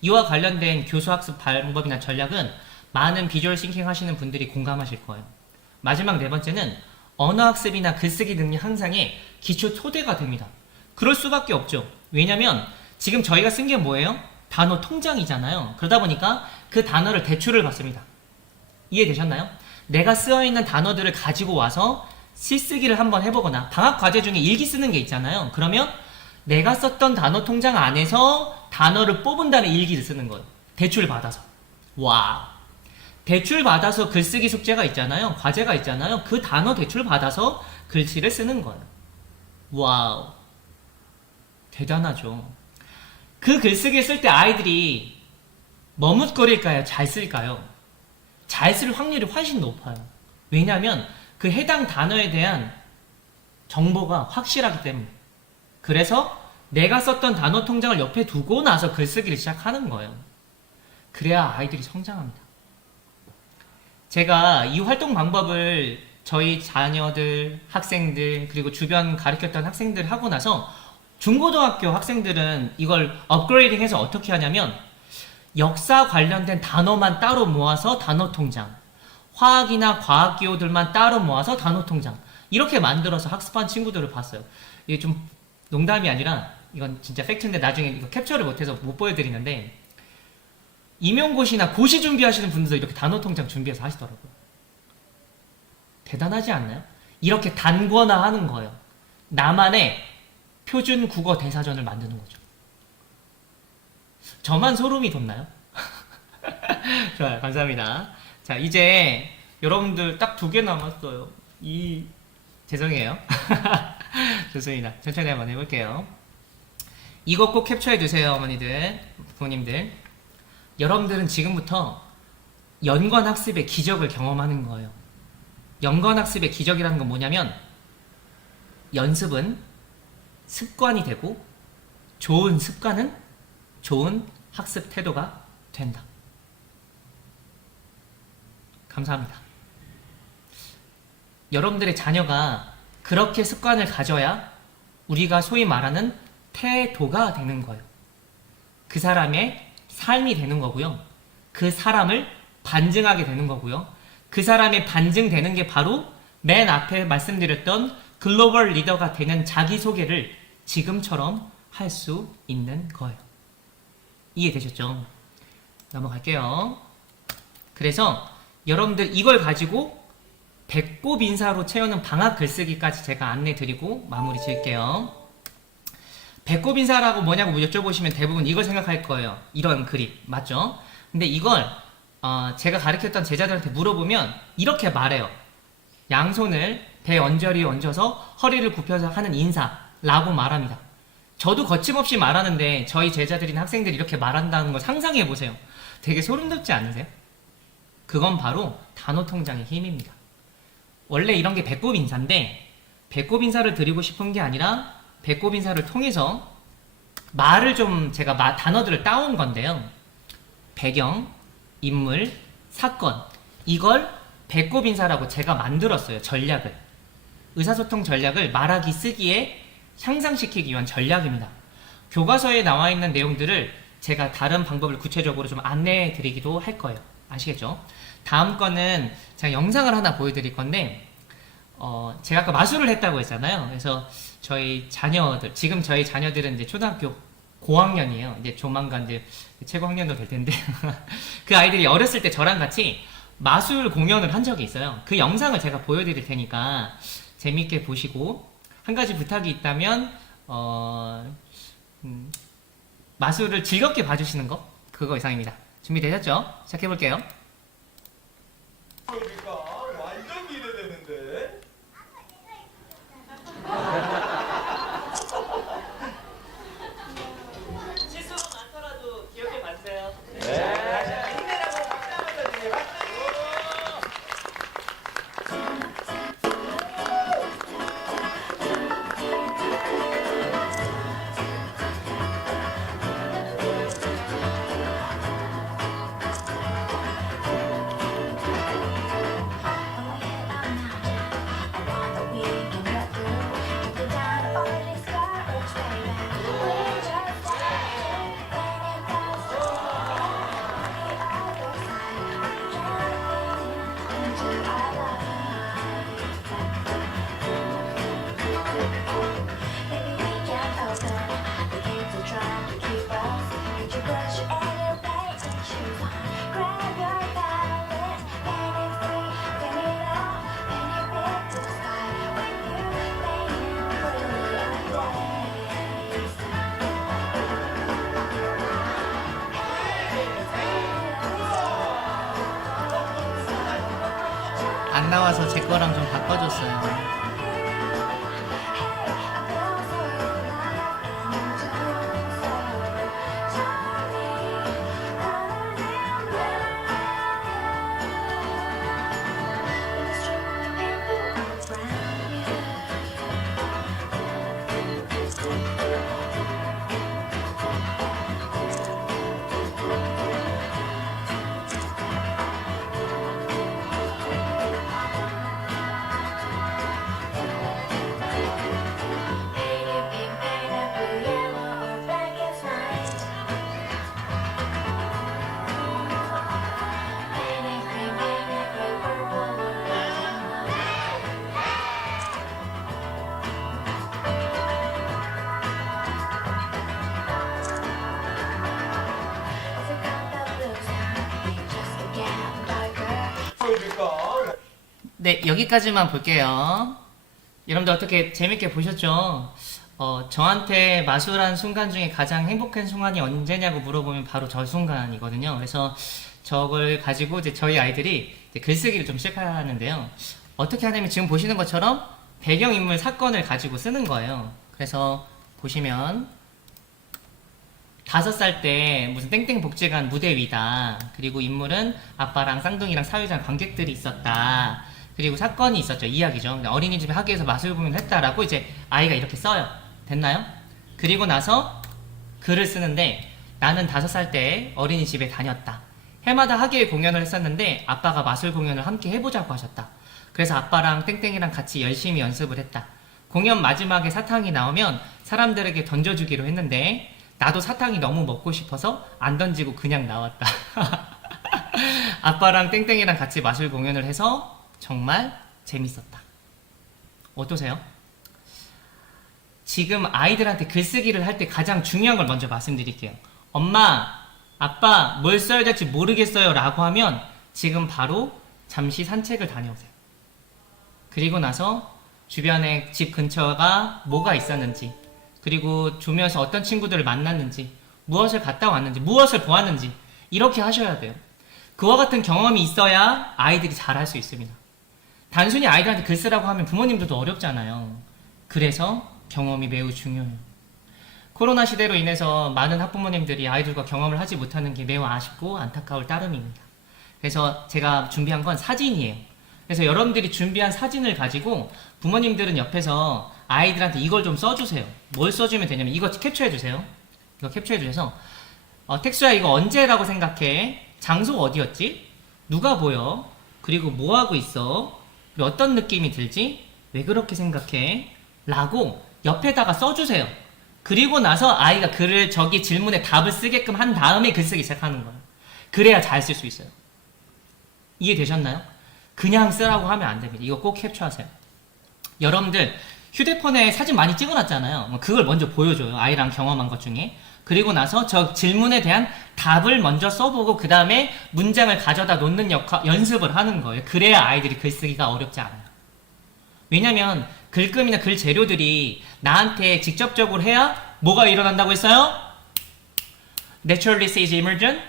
이와 관련된 교수학습 방법이나 전략은 많은 비주얼 싱킹 하시는 분들이 공감하실 거예요. 마지막 네 번째는 언어학습이나 글쓰기 능력 향상의 기초 토대가 됩니다. 그럴 수밖에 없죠. 왜냐면 지금 저희가 쓴 게 뭐예요? 단어 통장이잖아요. 그러다 보니까 그 단어를 대출을 받습니다. 이해되셨나요? 내가 쓰여있는 단어들을 가지고 와서 시쓰기를 한번 해보거나 방학 과제 중에 일기 쓰는 게 있잖아요. 그러면 내가 썼던 단어 통장 안에서 단어를 뽑은 다음에 일기를 쓰는 거예요. 대출 받아서. 와, 대출 받아서 글쓰기 숙제가 있잖아요. 과제가 있잖아요. 그 단어 대출 받아서 글씨를 쓰는 거예요. 와우, 대단하죠. 그 글쓰기 쓸 때 아이들이 머뭇거릴까요? 잘 쓸까요? 잘 쓸 확률이 훨씬 높아요. 왜냐하면 그 해당 단어에 대한 정보가 확실하기 때문에. 그래서 내가 썼던 단어 통장을 옆에 두고 나서 글쓰기를 시작하는 거예요. 그래야 아이들이 성장합니다. 제가 이 활동 방법을 저희 자녀들, 학생들, 그리고 주변 가르쳤던 학생들 하고 나서 중고등학교 학생들은 이걸 업그레이딩해서 어떻게 하냐면 역사 관련된 단어만 따로 모아서 단어 통장, 화학이나 과학 기호들만 따로 모아서 단어 통장, 이렇게 만들어서 학습한 친구들을 봤어요. 이게 좀 농담이 아니라 이건 진짜 팩트인데 나중에 이거 캡처를 못해서 못 보여드리는데, 임용고시나 고시 준비하시는 분들도 이렇게 단어 통장 준비해서 하시더라고요. 대단하지 않나요? 이렇게 단권화하는 거예요. 나만의 표준 국어 대사전을 만드는 거죠. 저만 소름이 돋나요? 좋아요, 감사합니다. 자, 이제 여러분들 딱 2개 남았어요. 죄송해요. 좋습니다. 천천히 한번 해볼게요. 이거 꼭 캡처해 두세요, 어머니들, 부모님들. 여러분들은 지금부터 연관학습의 기적을 경험하는 거예요. 연관학습의 기적이라는 건 뭐냐면, 연습은 습관이 되고 좋은 습관은 좋은 학습 태도가 된다. 감사합니다. 여러분들의 자녀가 그렇게 습관을 가져야 우리가 소위 말하는 태도가 되는 거예요. 그 사람의 삶이 되는 거고요. 그 사람을 반증하게 되는 거고요. 그 사람의 반증되는 게 바로 맨 앞에 말씀드렸던 글로벌 리더가 되는 자기소개를 지금처럼 할 수 있는 거예요. 이해되셨죠? 넘어갈게요. 그래서 여러분들 이걸 가지고 배꼽 인사로 채우는 방학 글쓰기까지 제가 안내 드리고 마무리 지을게요. 배꼽 인사라고 뭐냐고 여쭤보시면 대부분 이걸 생각할 거예요. 이런 그림 맞죠? 근데 이걸 제가 가르쳤던 제자들한테 물어보면 이렇게 말해요. 양손을 배 언저리에 얹어서 허리를 굽혀서 하는 인사라고 말합니다. 저도 거침없이 말하는데 저희 제자들이나 학생들이 이렇게 말한다는 걸 상상해 보세요. 되게 소름 돋지 않으세요? 그건 바로 단어 통장의 힘입니다. 원래 이런 게 배꼽 인사인데, 배꼽 인사를 드리고 싶은 게 아니라 배꼽 인사를 통해서 말을 좀 제가 단어들을 따온 건데요. 배경, 인물, 사건, 이걸 배꼽 인사라고 제가 만들었어요. 전략을. 의사소통 전략을 말하기 쓰기에 향상시키기 위한 전략입니다. 교과서에 나와 있는 내용들을 제가 다른 방법을 구체적으로 좀 안내해 드리기도 할 거예요. 아시겠죠? 다음 거는 제가 영상을 하나 보여드릴 건데, 제가 아까 마술을 했다고 했잖아요. 그래서 저희 자녀들, 지금 저희 자녀들은 이제 초등학교 고학년이에요. 이제 조만간 이제 최고학년도 될 텐데, 그 아이들이 어렸을 때 저랑 같이 마술 공연을 한 적이 있어요. 그 영상을 제가 보여드릴 테니까 재밌게 보시고, 한 가지 부탁이 있다면 마술을 즐겁게 봐주시는 거, 그거 이상입니다. 준비되셨죠? 시작해볼게요. 그러니까 완전 기대되는데. 실수가 많더라도 기억해 봤어요. 힘내라고 박수 한번 더 주세요. 박수. 나와서 제 거랑 좀 바꿔줬어요. 보여줄까? 네, 여기까지만 볼게요. 여러분들 어떻게 재밌게 보셨죠? 저한테 마술한 순간 중에 가장 행복한 순간이 언제냐고 물어보면 바로 저 순간이거든요. 그래서 저걸 가지고 이제 저희 아이들이 이제 글쓰기를 좀 시작하는데요. 어떻게 하냐면 지금 보시는 것처럼 배경인물 사건을 가지고 쓰는 거예요. 그래서 보시면 5살 때 무슨 땡땡 복지관 무대 위다. 그리고 인물은 아빠랑 쌍둥이랑 사회자 관객들이 있었다. 그리고 사건이 있었죠. 이야기죠. 어린이집에 학교에서 마술 공연을 했다라고 이제 아이가 이렇게 써요. 됐나요? 그리고 나서 글을 쓰는데 나는 5살 때 어린이집에 다녔다. 해마다 학예회 공연을 했었는데 아빠가 마술 공연을 함께 해보자고 하셨다. 그래서 아빠랑 땡땡이랑 같이 열심히 연습을 했다. 공연 마지막에 사탕이 나오면 사람들에게 던져주기로 했는데 나도 사탕이 너무 먹고 싶어서 안 던지고 그냥 나왔다. 아빠랑 땡땡이랑 같이 마술 공연을 해서 정말 재밌었다. 어떠세요? 지금 아이들한테 글쓰기를 할 때 가장 중요한 걸 먼저 말씀드릴게요. 엄마, 아빠 뭘 써야 될지 모르겠어요 라고 하면 지금 바로 잠시 산책을 다녀오세요. 그리고 나서 주변에 집 근처가 뭐가 있었는지, 그리고 주변에서 어떤 친구들을 만났는지, 무엇을 갔다 왔는지, 무엇을 보았는지 이렇게 하셔야 돼요. 그와 같은 경험이 있어야 아이들이 잘할 수 있습니다. 단순히 아이들한테 글 쓰라고 하면 부모님들도 어렵잖아요. 그래서 경험이 매우 중요해요. 코로나 시대로 인해서 많은 학부모님들이 아이들과 경험을 하지 못하는 게 매우 아쉽고 안타까울 따름입니다. 그래서 제가 준비한 건 사진이에요. 그래서 여러분들이 준비한 사진을 가지고 부모님들은 옆에서 아이들한테 이걸 좀 써주세요. 뭘 써주면 되냐면 이거 캡처해주세요. 이거 캡처해주셔서 택수야 이거 언제라고 생각해? 장소가 어디였지? 누가 보여? 그리고 뭐하고 있어? 그리고 어떤 느낌이 들지? 왜 그렇게 생각해? 라고 옆에다가 써주세요. 그리고 나서 아이가 글을 저기 질문에 답을 쓰게끔 한 다음에 글쓰기 시작하는 거예요. 그래야 잘 쓸 수 있어요. 이해되셨나요? 그냥 쓰라고 하면 안 됩니다. 이거 꼭 캡처하세요. 여러분들 휴대폰에 사진 많이 찍어놨잖아요. 그걸 먼저 보여줘요. 아이랑 경험한 것 중에. 그리고 나서 저 질문에 대한 답을 먼저 써보고 그 다음에 문장을 가져다 놓는 연습을 하는 거예요. 그래야 아이들이 글쓰기가 어렵지 않아요. 왜냐면 글금이나 글 재료들이 나한테 직접적으로 해야 뭐가 일어난다고 했어요? Naturalist is emergent.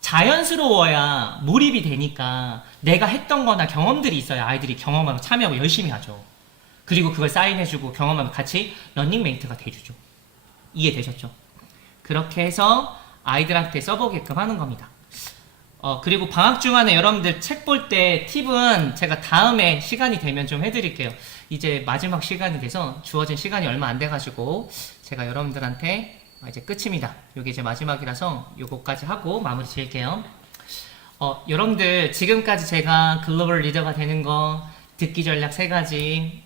자연스러워야 몰입이 되니까 내가 했던 거나 경험들이 있어야 아이들이 경험하고 참여하고 열심히 하죠. 그리고 그걸 사인해주고 경험하면 같이 런닝메이트가 돼주죠. 이해되셨죠? 그렇게 해서 아이들한테 써보게끔 하는 겁니다. 그리고 방학 중간에 여러분들 책 볼 때 팁은 제가 다음에 시간이 되면 좀 해드릴게요. 이제 마지막 시간이 돼서 주어진 시간이 얼마 안 돼가지고 제가 여러분들한테 이제 끝입니다. 이게 이제 마지막이라서 요거까지 하고 마무리 지을게요. 여러분들 지금까지 제가 글로벌 리더가 되는 거 듣기 전략 3가지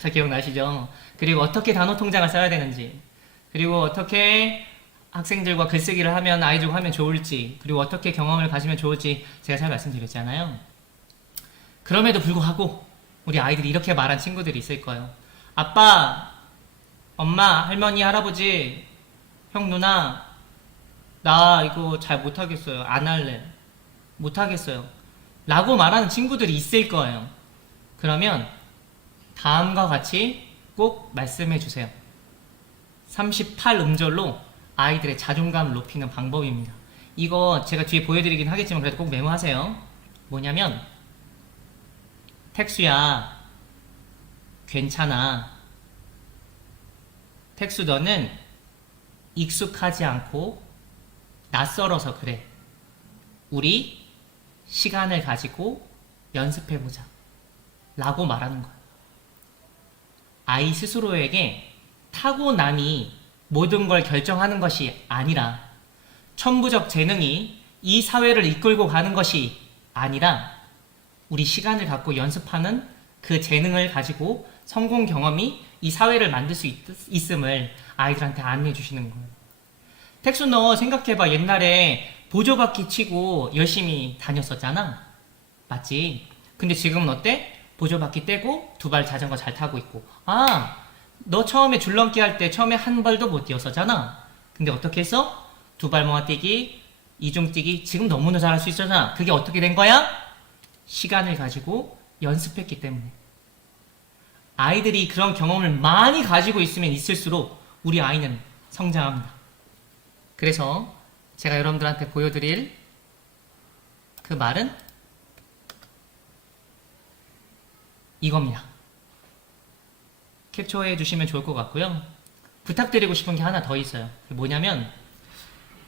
자 기억나시죠? 그리고 어떻게 단어 통장을 써야 되는지, 그리고 어떻게 학생들과 글쓰기를 하면 아이들과 하면 좋을지, 그리고 어떻게 경험을 가지면 좋을지 제가 잘 말씀드렸잖아요. 그럼에도 불구하고 우리 아이들이 이렇게 말한 친구들이 있을 거예요. 아빠, 엄마, 할머니, 할아버지, 형, 누나, 나 이거 잘 못하겠어요. 안 할래. 못하겠어요. 라고 말하는 친구들이 있을 거예요. 그러면 다음과 같이 꼭 말씀해 주세요. 38음절로 아이들의 자존감을 높이는 방법입니다. 이거 제가 뒤에 보여드리긴 하겠지만 그래도 꼭 메모하세요. 뭐냐면 택수야 괜찮아. 택수 너는 익숙하지 않고 낯설어서 그래. 우리 시간을 가지고 연습해보자 라고 말하는 거야. 아이 스스로에게 타고남이 모든 걸 결정하는 것이 아니라 천부적 재능이 이 사회를 이끌고 가는 것이 아니라 우리 시간을 갖고 연습하는 그 재능을 가지고 성공 경험이 이 사회를 만들 수 있음을 아이들한테 안내해 주시는 거예요. 택수 너 생각해봐. 옛날에 보조바퀴 치고 열심히 다녔었잖아. 맞지? 근데 지금은 어때? 보조바퀴 떼고 두 발 자전거 잘 타고 있고. 아, 너 처음에 줄넘기 할 때 처음에 한 발도 못 뛰었었잖아. 근데 어떻게 했어? 두 발 모아 뛰기, 이중 뛰기. 지금 너무나 잘할 수 있잖아. 그게 어떻게 된 거야? 시간을 가지고 연습했기 때문에. 아이들이 그런 경험을 많이 가지고 있으면 있을수록 우리 아이는 성장합니다. 그래서 제가 여러분들한테 보여드릴 그 말은 이겁니다. 캡처해 주시면 좋을 것 같고요. 부탁드리고 싶은 게 하나 더 있어요. 뭐냐면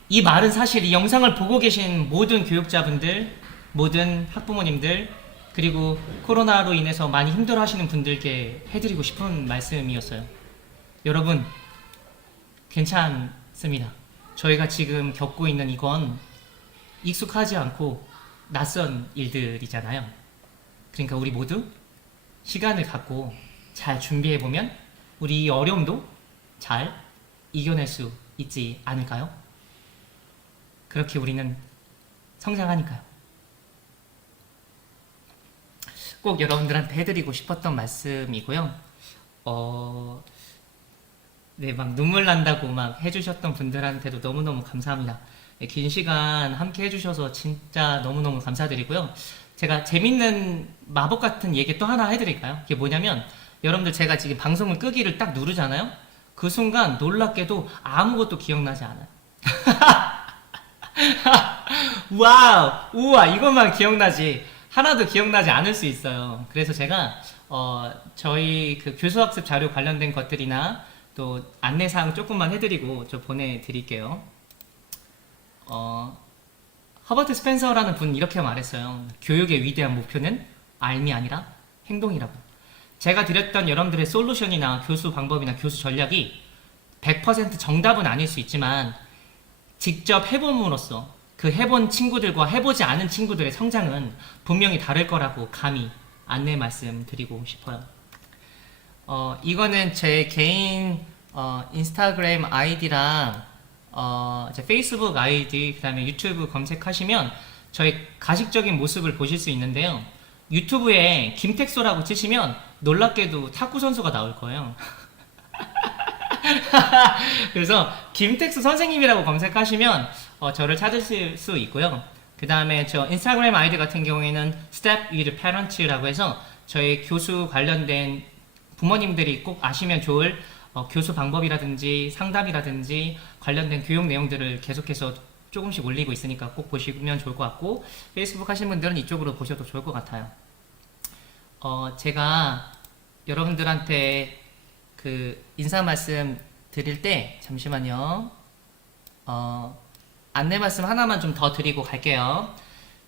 이 말은 사실 이 영상을 보고 계신 모든 교육자분들, 모든 학부모님들, 그리고 코로나로 인해서 많이 힘들어하시는 분들께 해드리고 싶은 말씀이었어요. 여러분, 괜찮습니다. 저희가 지금 겪고 있는 이건 익숙하지 않고 낯선 일들이잖아요. 그러니까 우리 모두 시간을 갖고 잘 준비해보면 우리 이 어려움도 잘 이겨낼 수 있지 않을까요? 그렇게 우리는 성장하니까요. 꼭 여러분들한테 해드리고 싶었던 말씀이고요. 네, 막 눈물 난다고 막 해주셨던 분들한테도 너무너무 감사합니다. 네, 긴 시간 함께 해주셔서 진짜 너무너무 감사드리고요. 제가 재밌는 마법 같은 얘기 또 하나 해드릴까요? 그게 뭐냐면 여러분들 제가 지금 방송을 끄기를 딱 누르잖아요. 그 순간 놀랍게도 아무것도 기억나지 않아요. 와우, 우와, 이것만 기억나지 하나도 기억나지 않을 수 있어요. 그래서 제가 저희 그 교수학습 자료 관련된 것들이나 또 안내사항 조금만 해드리고 저 보내드릴게요. 허버트 스펜서라는 분 이렇게 말했어요. 교육의 위대한 목표는 알미 아니라 행동이라고. 제가 드렸던 여러분들의 솔루션이나 교수 방법이나 교수 전략이 100% 정답은 아닐 수 있지만 직접 해봄으로써 그 해본 친구들과 해보지 않은 친구들의 성장은 분명히 다를 거라고 감히 안내 말씀드리고 싶어요. 이거는 제 개인 인스타그램 아이디랑 제 페이스북 아이디, 그 다음에 유튜브 검색하시면 저희 가식적인 모습을 보실 수 있는데요. 유튜브에 김택소라고 치시면 놀랍게도 탁구 선수가 나올 거예요. 그래서 김택수 선생님이라고 검색하시면 저를 찾으실 수 있고요. 그 다음에 저 인스타그램 아이디 같은 경우에는 Step with Parents라고 해서 저희 교수 관련된 부모님들이 꼭 아시면 좋을 교수 방법이라든지 상담이라든지 관련된 교육 내용들을 계속해서 조금씩 올리고 있으니까 꼭 보시면 좋을 것 같고, 페이스북 하시는 분들은 이쪽으로 보셔도 좋을 것 같아요. 제가 여러분들한테 그 인사 말씀 드릴 때 잠시만요. 안내 말씀 하나만 좀 더 드리고 갈게요.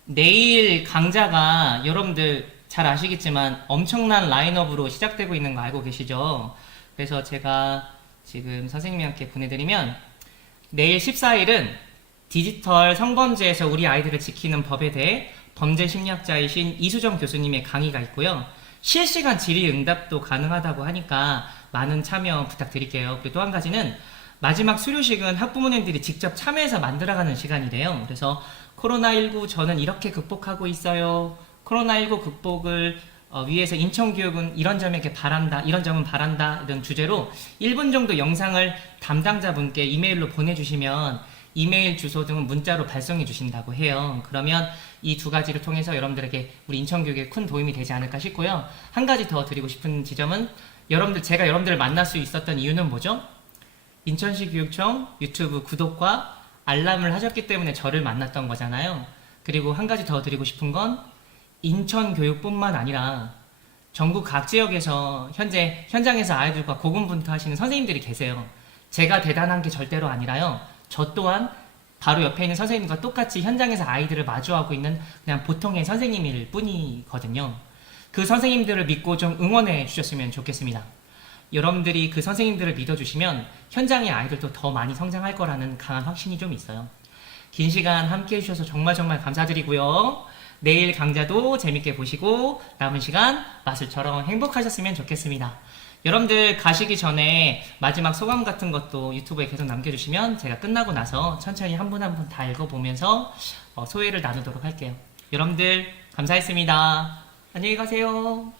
내일 강좌가 여러분들 잘 아시겠지만 엄청난 라인업으로 시작되고 있는 거 알고 계시죠? 그래서 제가 지금 선생님한테 보내드리면 내일 14일은 디지털 성범죄에서 우리 아이들을 지키는 법에 대해 범죄 심리학자이신 이수정 교수님의 강의가 있고요. 실시간 질의응답도 가능하다고 하니까 많은 참여 부탁드릴게요. 그리고 또 한 가지는 마지막 수료식은 학부모님들이 직접 참여해서 만들어가는 시간이래요. 그래서 코로나19 저는 이렇게 극복하고 있어요. 코로나19 극복을 위해서 인천교육은 이런 점에게 바란다, 이런 점은 바란다, 이런 주제로 1분 정도 영상을 담당자분께 이메일로 보내주시면 이메일 주소 등은 문자로 발송해 주신다고 해요. 그러면 이 두 가지를 통해서 여러분들에게 우리 인천교육에 큰 도움이 되지 않을까 싶고요. 한 가지 더 드리고 싶은 지점은 제가 여러분들을 만날 수 있었던 이유는 뭐죠? 인천시 교육청 유튜브 구독과 알람을 하셨기 때문에 저를 만났던 거잖아요. 그리고 한 가지 더 드리고 싶은 건 인천교육뿐만 아니라 전국 각 지역에서 현재 현장에서 아이들과 고군분투하시는 선생님들이 계세요. 제가 대단한 게 절대로 아니라요. 저 또한 바로 옆에 있는 선생님과 똑같이 현장에서 아이들을 마주하고 있는 그냥 보통의 선생님일 뿐이거든요. 그 선생님들을 믿고 좀 응원해 주셨으면 좋겠습니다. 여러분들이 그 선생님들을 믿어주시면 현장의 아이들도 더 많이 성장할 거라는 강한 확신이 좀 있어요. 긴 시간 함께 해주셔서 정말 감사드리고요. 내일 강좌도 재밌게 보시고 남은 시간 마술처럼 행복하셨으면 좋겠습니다. 여러분들 가시기 전에 마지막 소감 같은 것도 유튜브에 계속 남겨주시면 제가 끝나고 나서 천천히 한 분 한 분 다 읽어보면서 소회를 나누도록 할게요. 여러분들 감사했습니다. 안녕히 가세요.